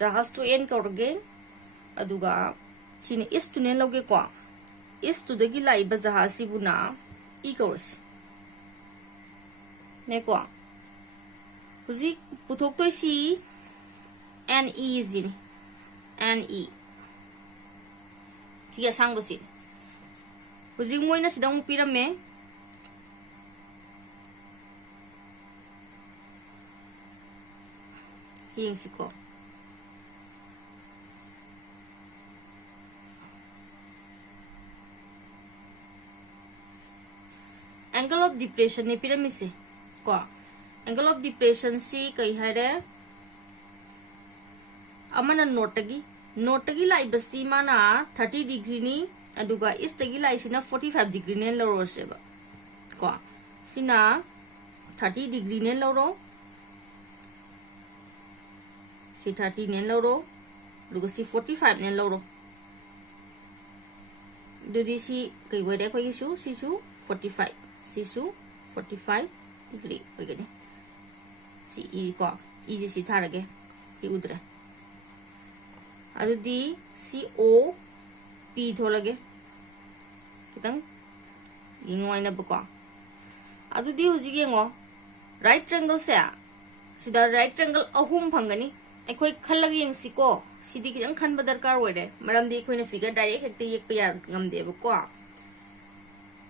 jahas to en korge aduga sini is to ne loge ko is to dagi laiba jahasi buna I kors ne ko huji puthok to si NE zini NE tiga sang bosi huji moina sidang pirame hing siko angle of depression ne pyramid se ko angle of depression si kai hare amana note gi lai basi mana 30 degree ni aduga east gi lai sina 45 degree ne loro se ba ko sina 30 degree ne loro si 30 ne loro duga si 45 ne loro dudi si kai wede ko isu sisu 45 sisu 45 degree begini si I ko I ji si tharage si udre adu di si O P tholage kitang ingwai na ba adu di huji ge ngo right triangle se sida right triangle ahum phangani ekhoi khallag yeng si ko sidi kitang khan ba darkar oire maram di ekhoi na figure direct hekte yek pa yar ngam de ba ko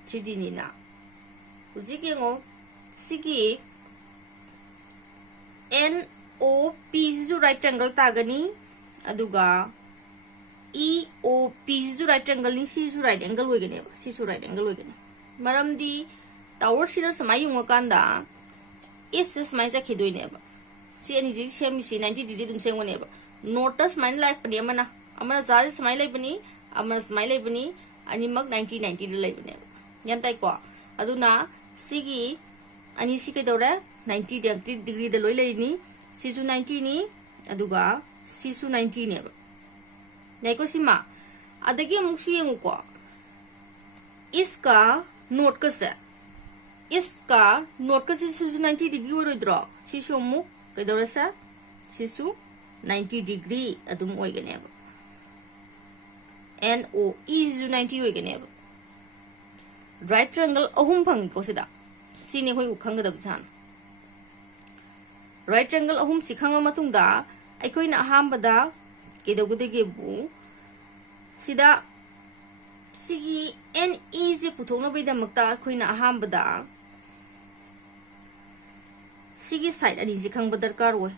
3D ni na huji ge ngo sigi NOP ju right triangle ta gani aduga EOP ju right triangle ni si ju right angle we gani si ju right angle we gani maram di tower sida samai yung kanda is samai ja khidoi ne ba si ani ji same si 90 degree dum same ne ba notice mine life pani amana amana za samai lai bani amana samai lai bani ani mag 90 lai bani yan tai ko aduna sigi ani si ke dore 90 degree da loi lai ni si su 90 ni aduga si su 90 ne ba nai ko sima adagi amuk su yengu ko iska note ka se iska note ka si su 90 degree oi dro si su amuk ke dore sa si su 90 degree adum oi gane ba NO is 90 oi gane ba right triangle ahum phangi ko sida sine hoi ukhang da bisan right triangle ahum sikhang matung da aikoi na aham bada kedogude ge bu sida sigi NE je puthokna bai da makta aikoi na aham bada sigi side ani ji khang badar kar oi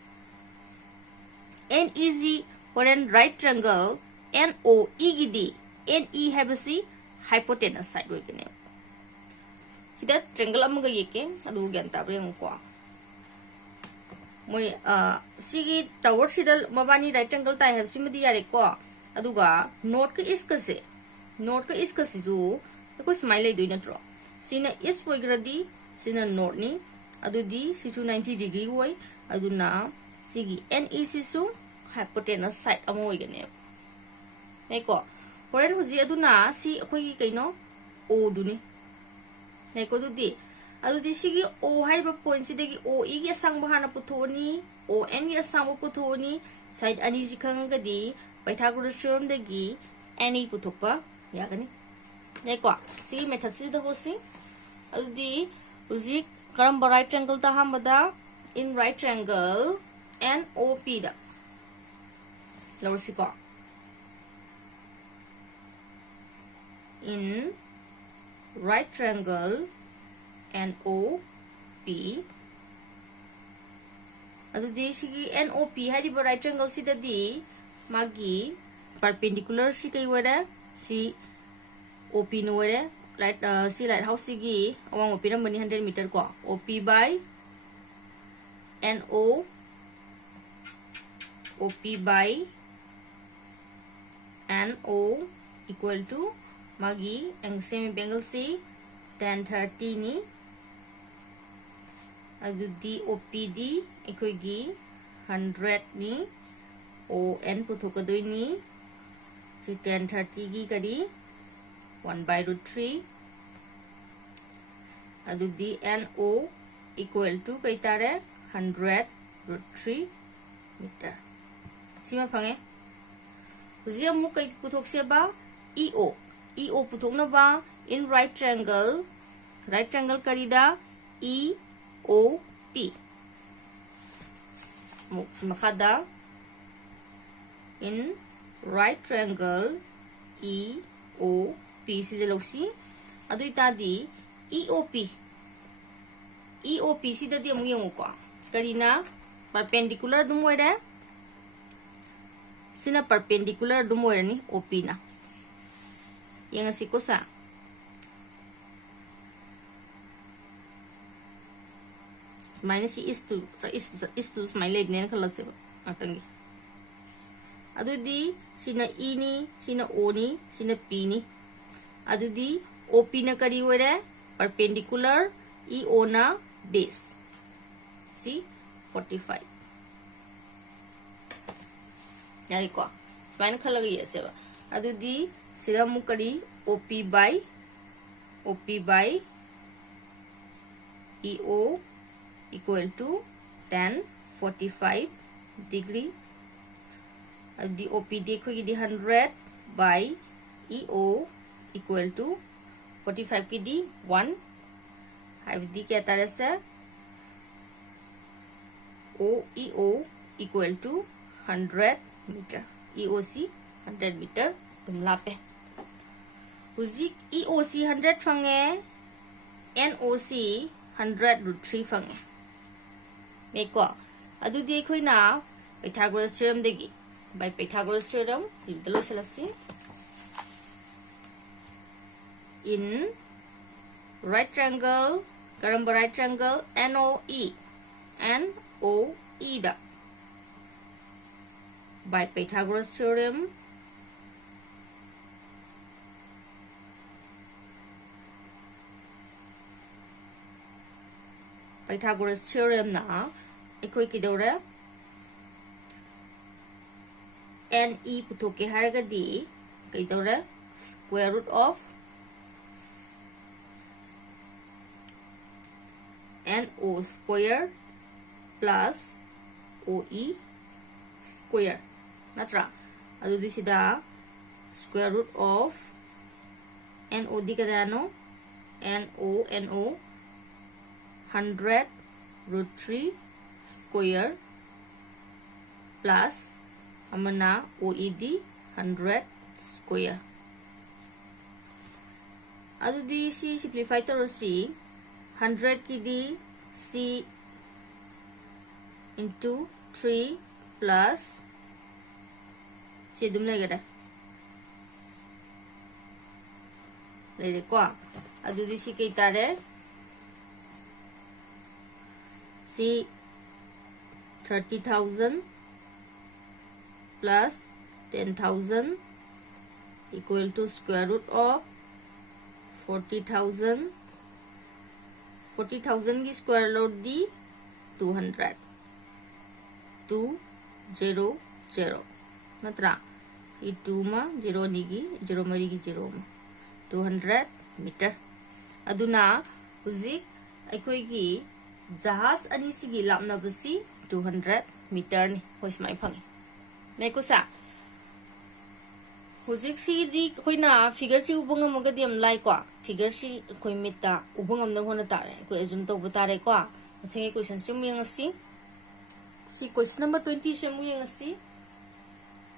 NEG horen right triangle NOE gidi NE habasi hypotenuse side oi kene sida triangle amaga yeke adu gyan tabre ko moi sigi tower sidal mabani right triangle tai have simadi yare ko aduga note ka is ka se ju ko smile doi natro sina is poigradi sina note ni adudi sisu 90 degree hoi aduna sigi NEC su hypotenuse side amo igane neko horen huji aduna si akoi kaino o duni neko adudi sigi o haiba point sidagi o igi asang bahana puthoni o n gi asang puthoni side ani ji khangadi Pythagoras theorem dagi NE puthokpa yagani neko sigi method sida hosi adudi huji karamba right triangle ta hamada in right triangle NOP da lower siko in right triangle NOP adudi sigi NOP hariba right triangle sidadi magi perpendicular si kai wada si OP no wada right si right house sigi awang OP na mani 100 meter ko OP by NO OP by NO equal to magi ang semi angle C tan 30 ni adudi OPD equal gi 100 ni ON puthokadoi ni si tan 30 gi kadi 1 by root 3 adudi NO equal to kai tare 100 root 3 meter sima phange hujia mu kai puthok se ba EO puthok na ba in right triangle karida EOP mu makada in right triangle EOP si delosi adu itadi EOP si dadi amu yang ko karina perpendicular dum oida sina perpendicular dum oida ni OP na yang asiko sa minus is to smile ne khalase atangi adudi sina E ni sina O ni sina P ni adudi OP na kari oida perpendicular EO na base see 45 yari ko spine khalaga yese ba adudi sida mukari OP by EO equal to tan 45 degree the OP dekho ki 100 by EO equal to 45 ki di 1 have di kya tarah se OEO equal to 100 meter EOC 100 meter tumla pe huzik EOC 100 phange NOC 100 root 3 phange meko adudi khoi na Pythagoras theorem degi by Pythagoras theorem sibdalo selasi in right triangle karamba right triangle NOE da by Pythagoras theorem na ekoi kidore NE puthoke haragadi kaidore square root of NO square plus OE square natra adudi sida square root of NO di kadano NO 100 root 3 square plus amana OED 100 square. Adu di si simplify to si 100 ki di C into 3 plus si dum lagi dah. Lagi kwa. Adu di si kita ada C 30,000 plus 10,000 equal to square root of 40,000. 40,000 की square root दी 200. 200 नत्रा ये 2 मा 0 निगी 0 मरी की 0 मा 200 मीटर. अदुना हुजिक अखोई की जहाज अनि सिगी लापनाबसी 200 मीटर नि होइस माइ फंगे मेकुसा हुजिक सी दी खोइना फिगर ची उबंग मगदी हम लाइ क्वा फिगर सी खोइ मिता उबंग हम होना तारे को एजुम तो बतारे क्वा मथे क्वेश्चन सिम यंगसी सी क्वेश्चन नंबर 20 से मु यंगसी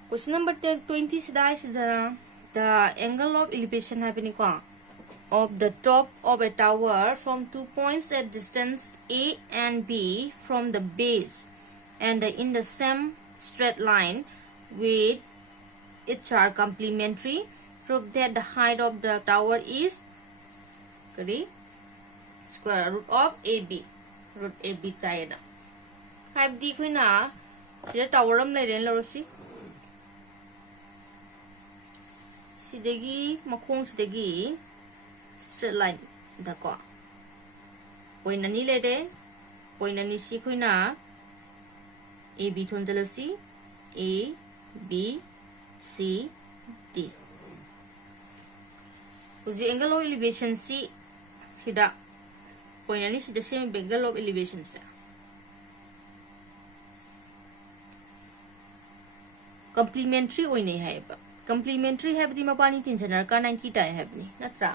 क्वेश्चन नंबर 20 सिदा सिदा the angle of elevation happening क्वा of the top of a tower from 2 points at distance A and B from the base and in the same straight line with each are complementary. Prove that the height of the tower is square root of AB. Root AB tayo. 5D ko na sila tower am na rin laro si sidagi makong sidagi straight line dako. Point na nila de point na ni si ko na AB thon jala si A B C D. Uji angle of elevation C sida point ani sida same angle of elevation sa. Complementary oine hai ba. Complementary hai bdi mapani tinjanar ka 90 tai hai bni natra.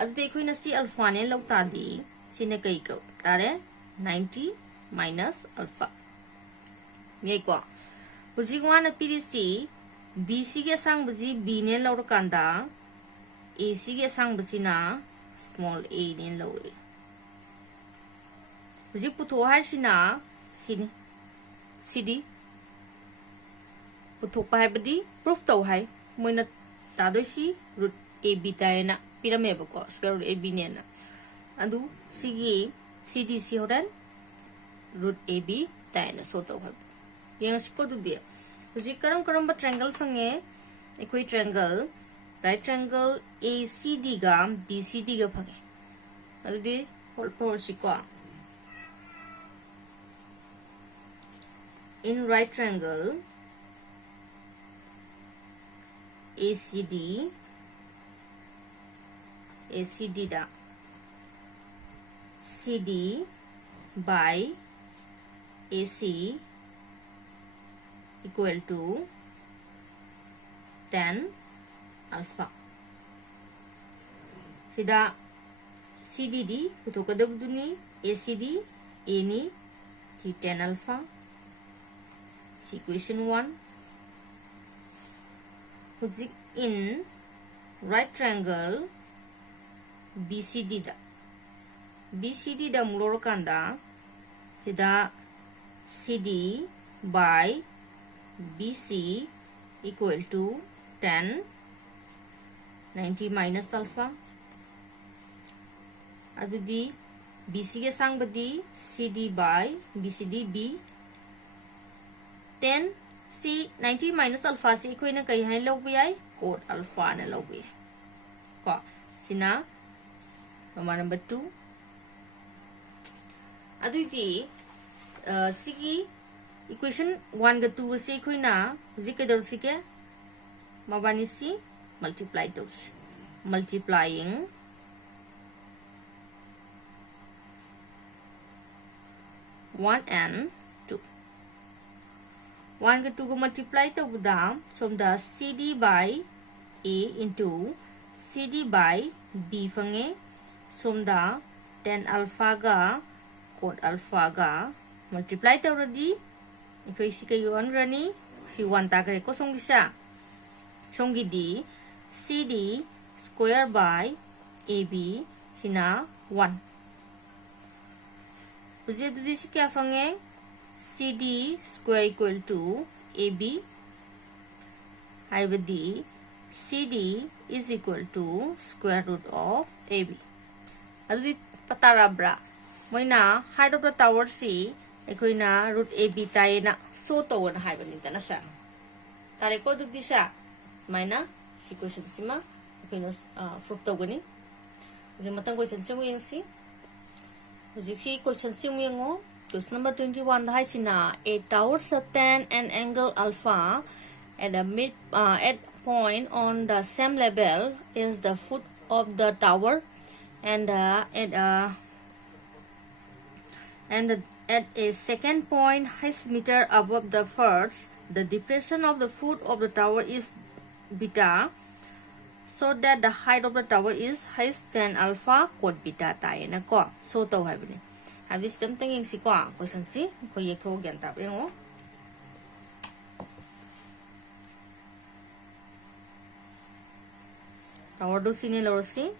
Adu dekho na si alpha ne logta di sine kai ko tare 90 minus alpha. Ye ko. Uji ko na piri si BC के सांग बजी B ने लौर कांदा AC के सांग बजी ना small a ने लौरे बजी पुथो है सिना सिनी CD पुथो पाए बदी प्रूफ तो है मुझे तादोशी root AB ताए ना पिरामे बको स्क्वायर root AB ने ना अदु सिगी CD सी होरन root AB ताए ना सोतो है ये इसको तो दिया उसी करम triangle फंगे कोई triangle right triangle ACD का BCD का फंगे अल्दी होल पर सिक्वा in right triangle ACD da CD by AC equal to tan alpha. Sida CDD putukadabduni ACD A ni thi tan alpha. Equation 1. In right triangle BCD da mulorokanda sida CD by BC equal to tan 90 minus alpha. Adudi BC के सांग बदी CD by BCD B 10 C 90 minus alpha से कोई ना कहीं है लोग भी आए cot alpha ना लोग भी को सिना number 2 अदुदी सिगी equation 1 ga 2 se khoi na hujik ke dorsi ke mabani si multiply dorsi multiplying 1 and 2 1 ga 2 ko multiply to buda som da CD by A into CD by B fange somda tan alpha ga cot alpha ga multiply tawradi ikhoi si kayo anrani si 1 tagare ko songi sa songi di CD square by AB sina 1 uje dudi si kya fange CD square equal to AB haibadi CD is equal to square root of AB adudi patarabra moina height of the tower si ekhoi na root AB tai na so tawon haibani tana sa tare ko dudi sa maina si question sima ekhoi proof tawgani je matang question se mo si si question si mo question number 21 hai sina a tower subtend an angle alpha at a at point on the same level is the foot of the tower and at a second point highest meter above the first the depression of the foot of the tower is beta so that the height of the tower is highest tan alpha cot beta tai na ko so to hai bani have this them thinking si ko question si ko ye tho gyan ta ngo tower do sine lorosi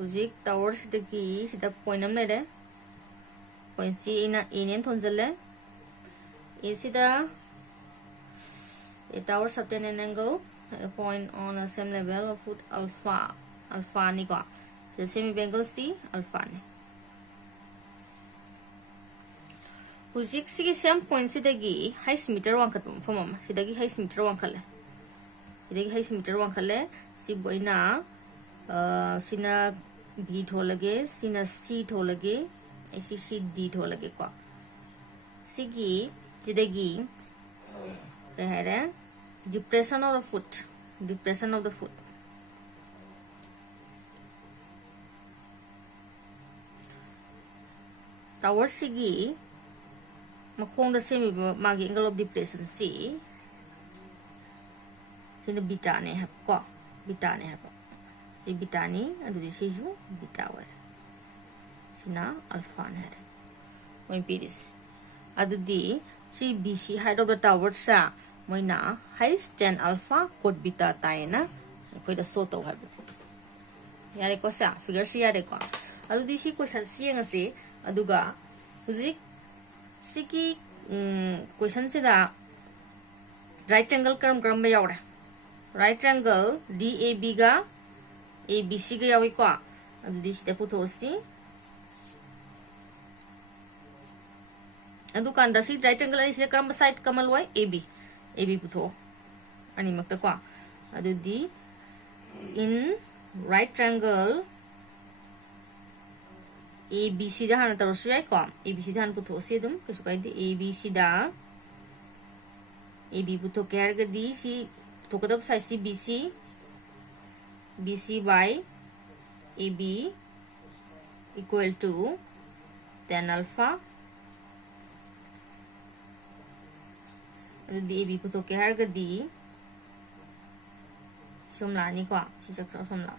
ujik tower sida ki sida point nam le de point si ina inen thonjale e sida a tower subtend an angle at a point on the same level of foot alpha ni ko the same angle C alpha ni ujik si same point sidagi highest meter wang khat phom sidagi highest meter wang khale sidagi highest meter wang khale si boina sina B tholage sina C tholage isi C D tholage ko sigi sidagi kahara depression of the foot tower sigi makong da semi magi angle of depression C sina beta ne hap ko beta ne hap si beta ni adu di si ju beta wa sina alpha ne moi piris adu di si BC height of the tower sa moina highest tan alpha cot beta tai na koi da so to ha yare ko sa figure si yare ko adu di si question si nga se aduga huzik siki question se da right angle karam ba yawra right angle DAB ga ABC ga yawi ko adu di si da putho si adu kan da si right angle ani se karam side kamal wai AB putho ani makta ko adu di in right triangle ABC da hana taro suyai ko ABC da han putho se dum kesu kai di ABC da AB putho kar ga di si to kadab sai si BC by AB equal to tan alpha adi AB putho kar ga di somla ni ko si sakra somla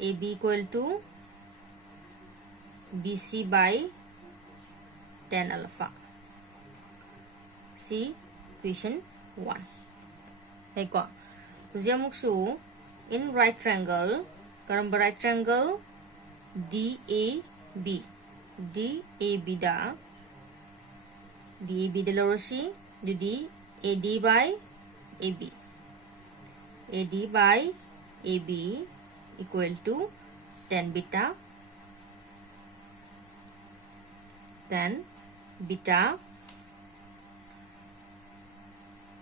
AB equal to BC by tan alpha see equation 1 hai ko jamuksu in right triangle karamba right triangle DAB da lorosi dudi AD by AB equal to tan beta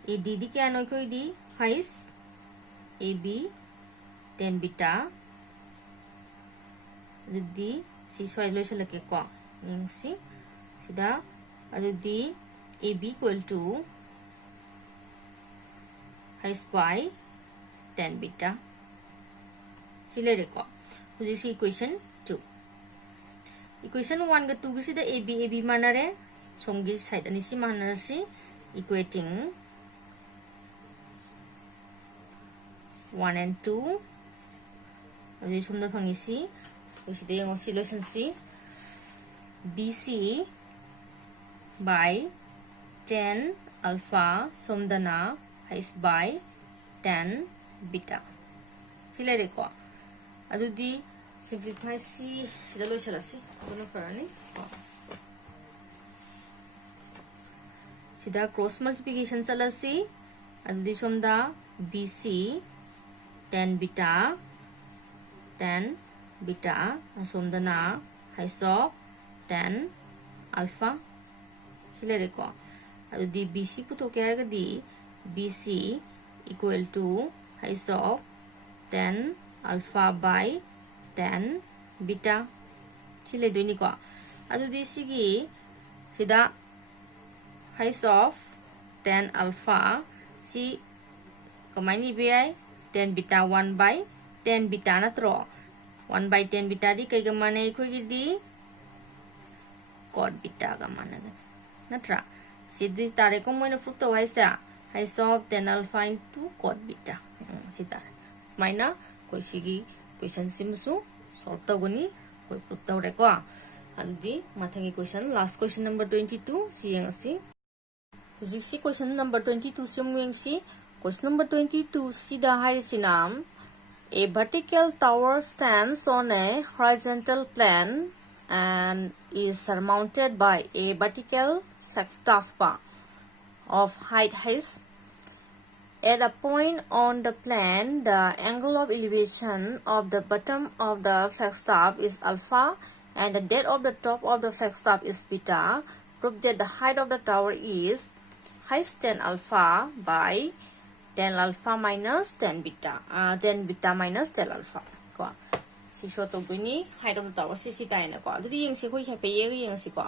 AD di kya noi khoi di highest AB tan beta di si swai lo sala ke ko yung si sida adu di AB equal to highest by tan beta sila re ko uji si equation 2 equation 1 ga 2 ga sida AB manare somgi side ani si manar si equating 1 and 2 uji somda phangisi ꯁꯤꯗ ꯌꯦꯡꯉꯣ ꯁꯤ ꯂꯣꯏꯁꯟꯁꯤ BC by 10 alpha somdana H by 10 beta ꯁꯤ ꯂꯩꯔꯦꯀꯣ ꯑꯗꯨꯗꯤ simplify ꯁꯤ ꯁꯤꯗ ꯂꯣꯏꯁꯜꯂꯁꯤ ꯑꯗꯨꯅ ꯐꯔꯅꯤ sida cross multiplication chalasi adudi somda BC 10 beta asomda na haiso 10 alpha silere ko adudi BC putoke haragadi BC equal to haiso 10 alpha by 10 beta sile doini ko adudi sigi sida height of 10 alpha si kamaini bi 10 beta 1 by 10 beta natro 1 by 10 beta di kai gamane khoi gi di cot beta gamana natra si di tare ko moina fruit to haisa height of 10 alpha into cot beta si tare smaina koi sigi question simsu solve tagoni koi fruit to re ko adudi mathangi question last question number 22 si yang si Hujiksi question number 22 si question number 22 sida sinam a vertical tower stands on a horizontal plane and is surmounted by a vertical flagstaff of height h. At a point on the plane, the angle of elevation of the bottom of the flagstaff is alpha and the depth of the top of the flagstaff is beta. Prove that the height of the tower is height 10 alpha by 10 alpha minus 10 beta 10 beta minus 10 alpha ko si show to bini height of the tower si tai na ko adu yeng si khoi ha pe ye yeng si ko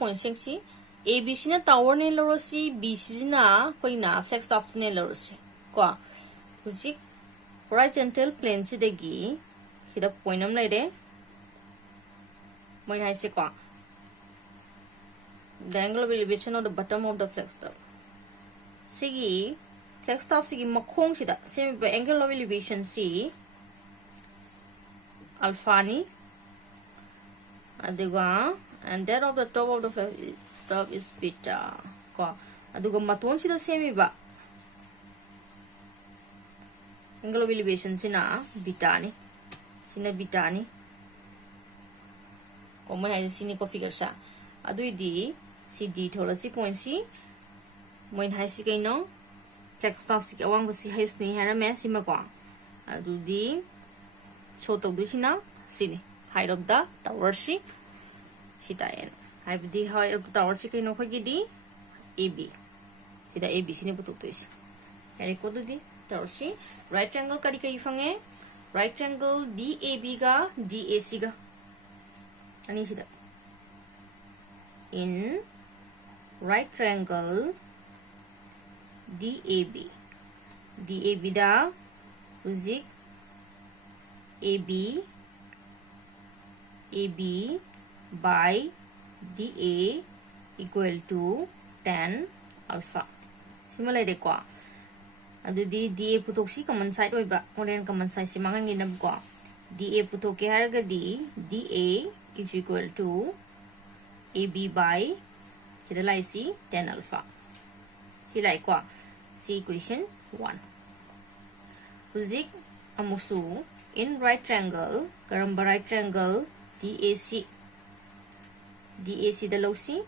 point si ABC na tower ne loro si BC na koi na flagstaff ne loro si ko hujik horizontal plane sidagi hida point am laide moi hai se ko the angle of elevation of the bottom of the flagstaff sigi flagstaff sigi makhong sida same angle of elevation si alpha ni aduga and that of the top of the flagstaff is beta ko aduga maton sida same ba angle of elevation sina beta ni ko mo hai sini ko figure sa adu di si d thola si point si mo hai si kai no flagstaff si awang si hai ni hara me si ma ko adu di so to du sina sini height of the tower si ta en hai di height of the tower si kai no ko gi di ab sida ab sini putuk to si ere ko du di tower si right triangle kari fange right triangle DAB ga DAC ga ani sida in right triangle DAB da hujik AB by DA equal to 10 alpha simulate de ko adudi DA putoksi common side oiba oren common side si mangan gi nab ko DA putoke harga di DA is equal to AB by kidalai si 10 alpha hilai ko si equation 1 hujik amusu in right triangle karamba right triangle DAC da losi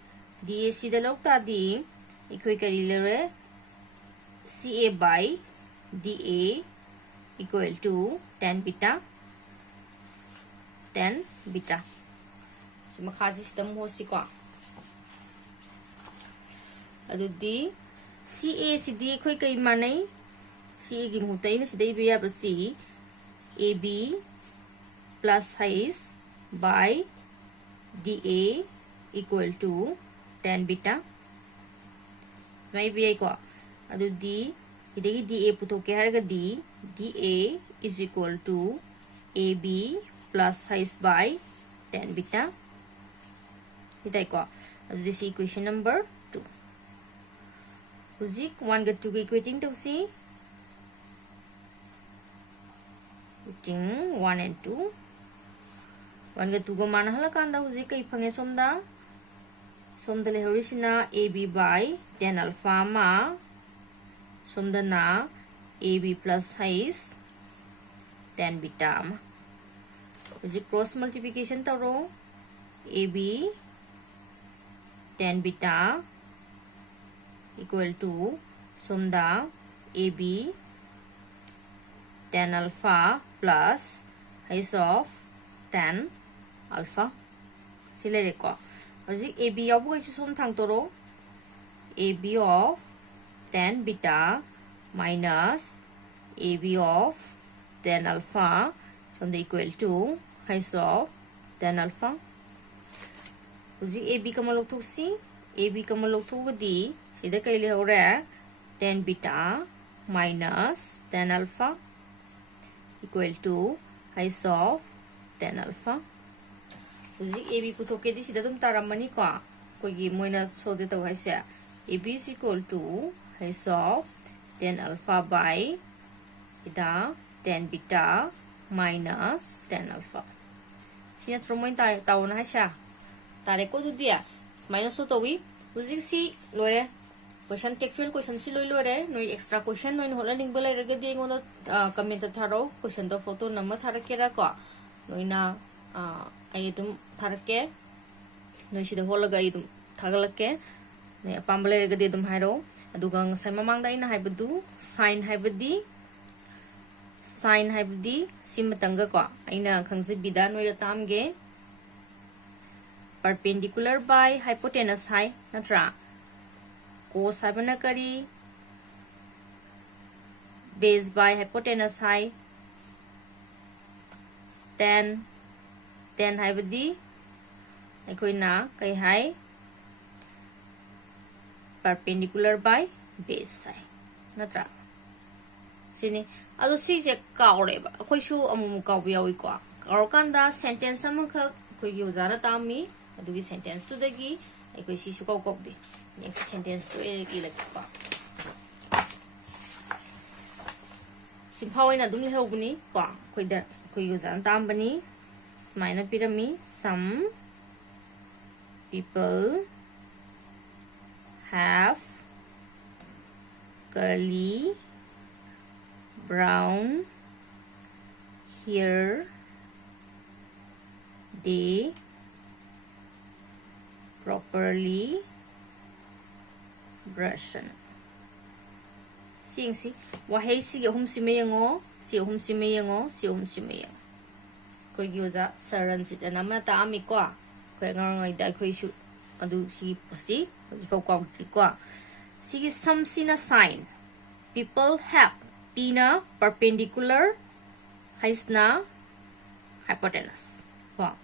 DAC da lokta di equal kari lere CA by DA equal to 10 beta si makhaji sidam ho si ko adudi CA si D khoi kai manai CA gi mutai na sidai be ya basi AB plus height by DA equal to 10 beta mai be ko adudi idagi DA putoke harga di DA is equal to AB plus height by 10 beta itai ko adudi si equation number 2 Huzik 1 ga 2 ga equating to see. Equating 1 and 2. 1 ga 2 ga mana halakanda huzik kai phange somda. Somda le horisina AB by tan alpha ma. Somda na AB plus hais tan beta ma. Huzik cross multiplication taro. AB tan beta equal to somda AB tan alpha plus hais of tan alpha. Sila ko. Huzik AB yabu kasi som thang toro. AB of tan beta minus AB of tan alpha somda equal to hais of tan alpha. Huzik AB ka malok thuk si. AB ka malok thuk di. Sida kay lihore tan beta minus tan alpha equal to hais of tan alpha. Huzik AB puthok di sida tum taramani ko. Kogi moina sode taw haise. AB is equal to hais of tan alpha by ida tan beta minus tan alpha. Sina tromoin taw na haise. Tare ko du dia. Minus so tawi. Huzik si lore. Question textual question si loi lore. Noi extra question noi hola ning bolai raga di ngono comment ta tharo. Question to photo nama tharakera ko. Noi na ai tum tharake. Noi sida hola ga idum thagalake. Noi apambale raga di dum hairo. Aduga sai mamang da ina haibadu sign haibadi simatanga ko. Aina khangse bida noi ra tamge. Perpendicular by hypotenuse hai natra cos habana kari base by hypotenuse hai tan haibadi aikoina kai hai perpendicular by base hai natra sini ado si je kaure ba akoi su amu kaw yawi ko kaurkanda sentence amakha koi yuzana tammi adugi sentence to dagi aikoi si su kaw de next sentence to e like pa simphawai na dum le hobuni ko koi da koi yuzana tambani smaina pirami some people have curly brown hair. They properly brush. Sing si wahai si hum si meyango si hum si meyango si hum si meyang. Koi gyoza saran sit anama ta ami ko koi ngai da koi shu adu si pusi ko ko ko si some sina sign people have pina perpendicular haisna hypotenuse. Wow.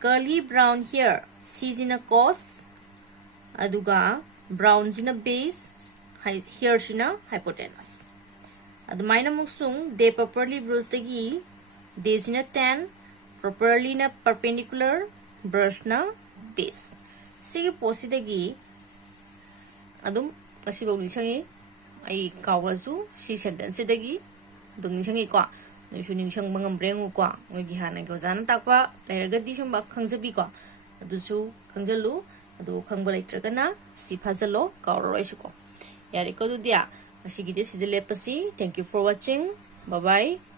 Curly brown hair sijina cos aduga brown jina base hair jina hypotenuse. Adumaina muksung they properly brush dagi they jina tan properly na perpendicular brush na base. Sige posi dagi adum asibaw lichangi ai kawrasu si sentence dagi dum nichangi ko noi su ningsang mangam brengu ko ngoi gi hana go jan takwa lairaga di sum ba khangjabi ko adu su khangjalu adu khangba laitragana si phajalo kawroi su ko yari ko du dia asigi de sidile pasi. Thank you for watching. Bye bye.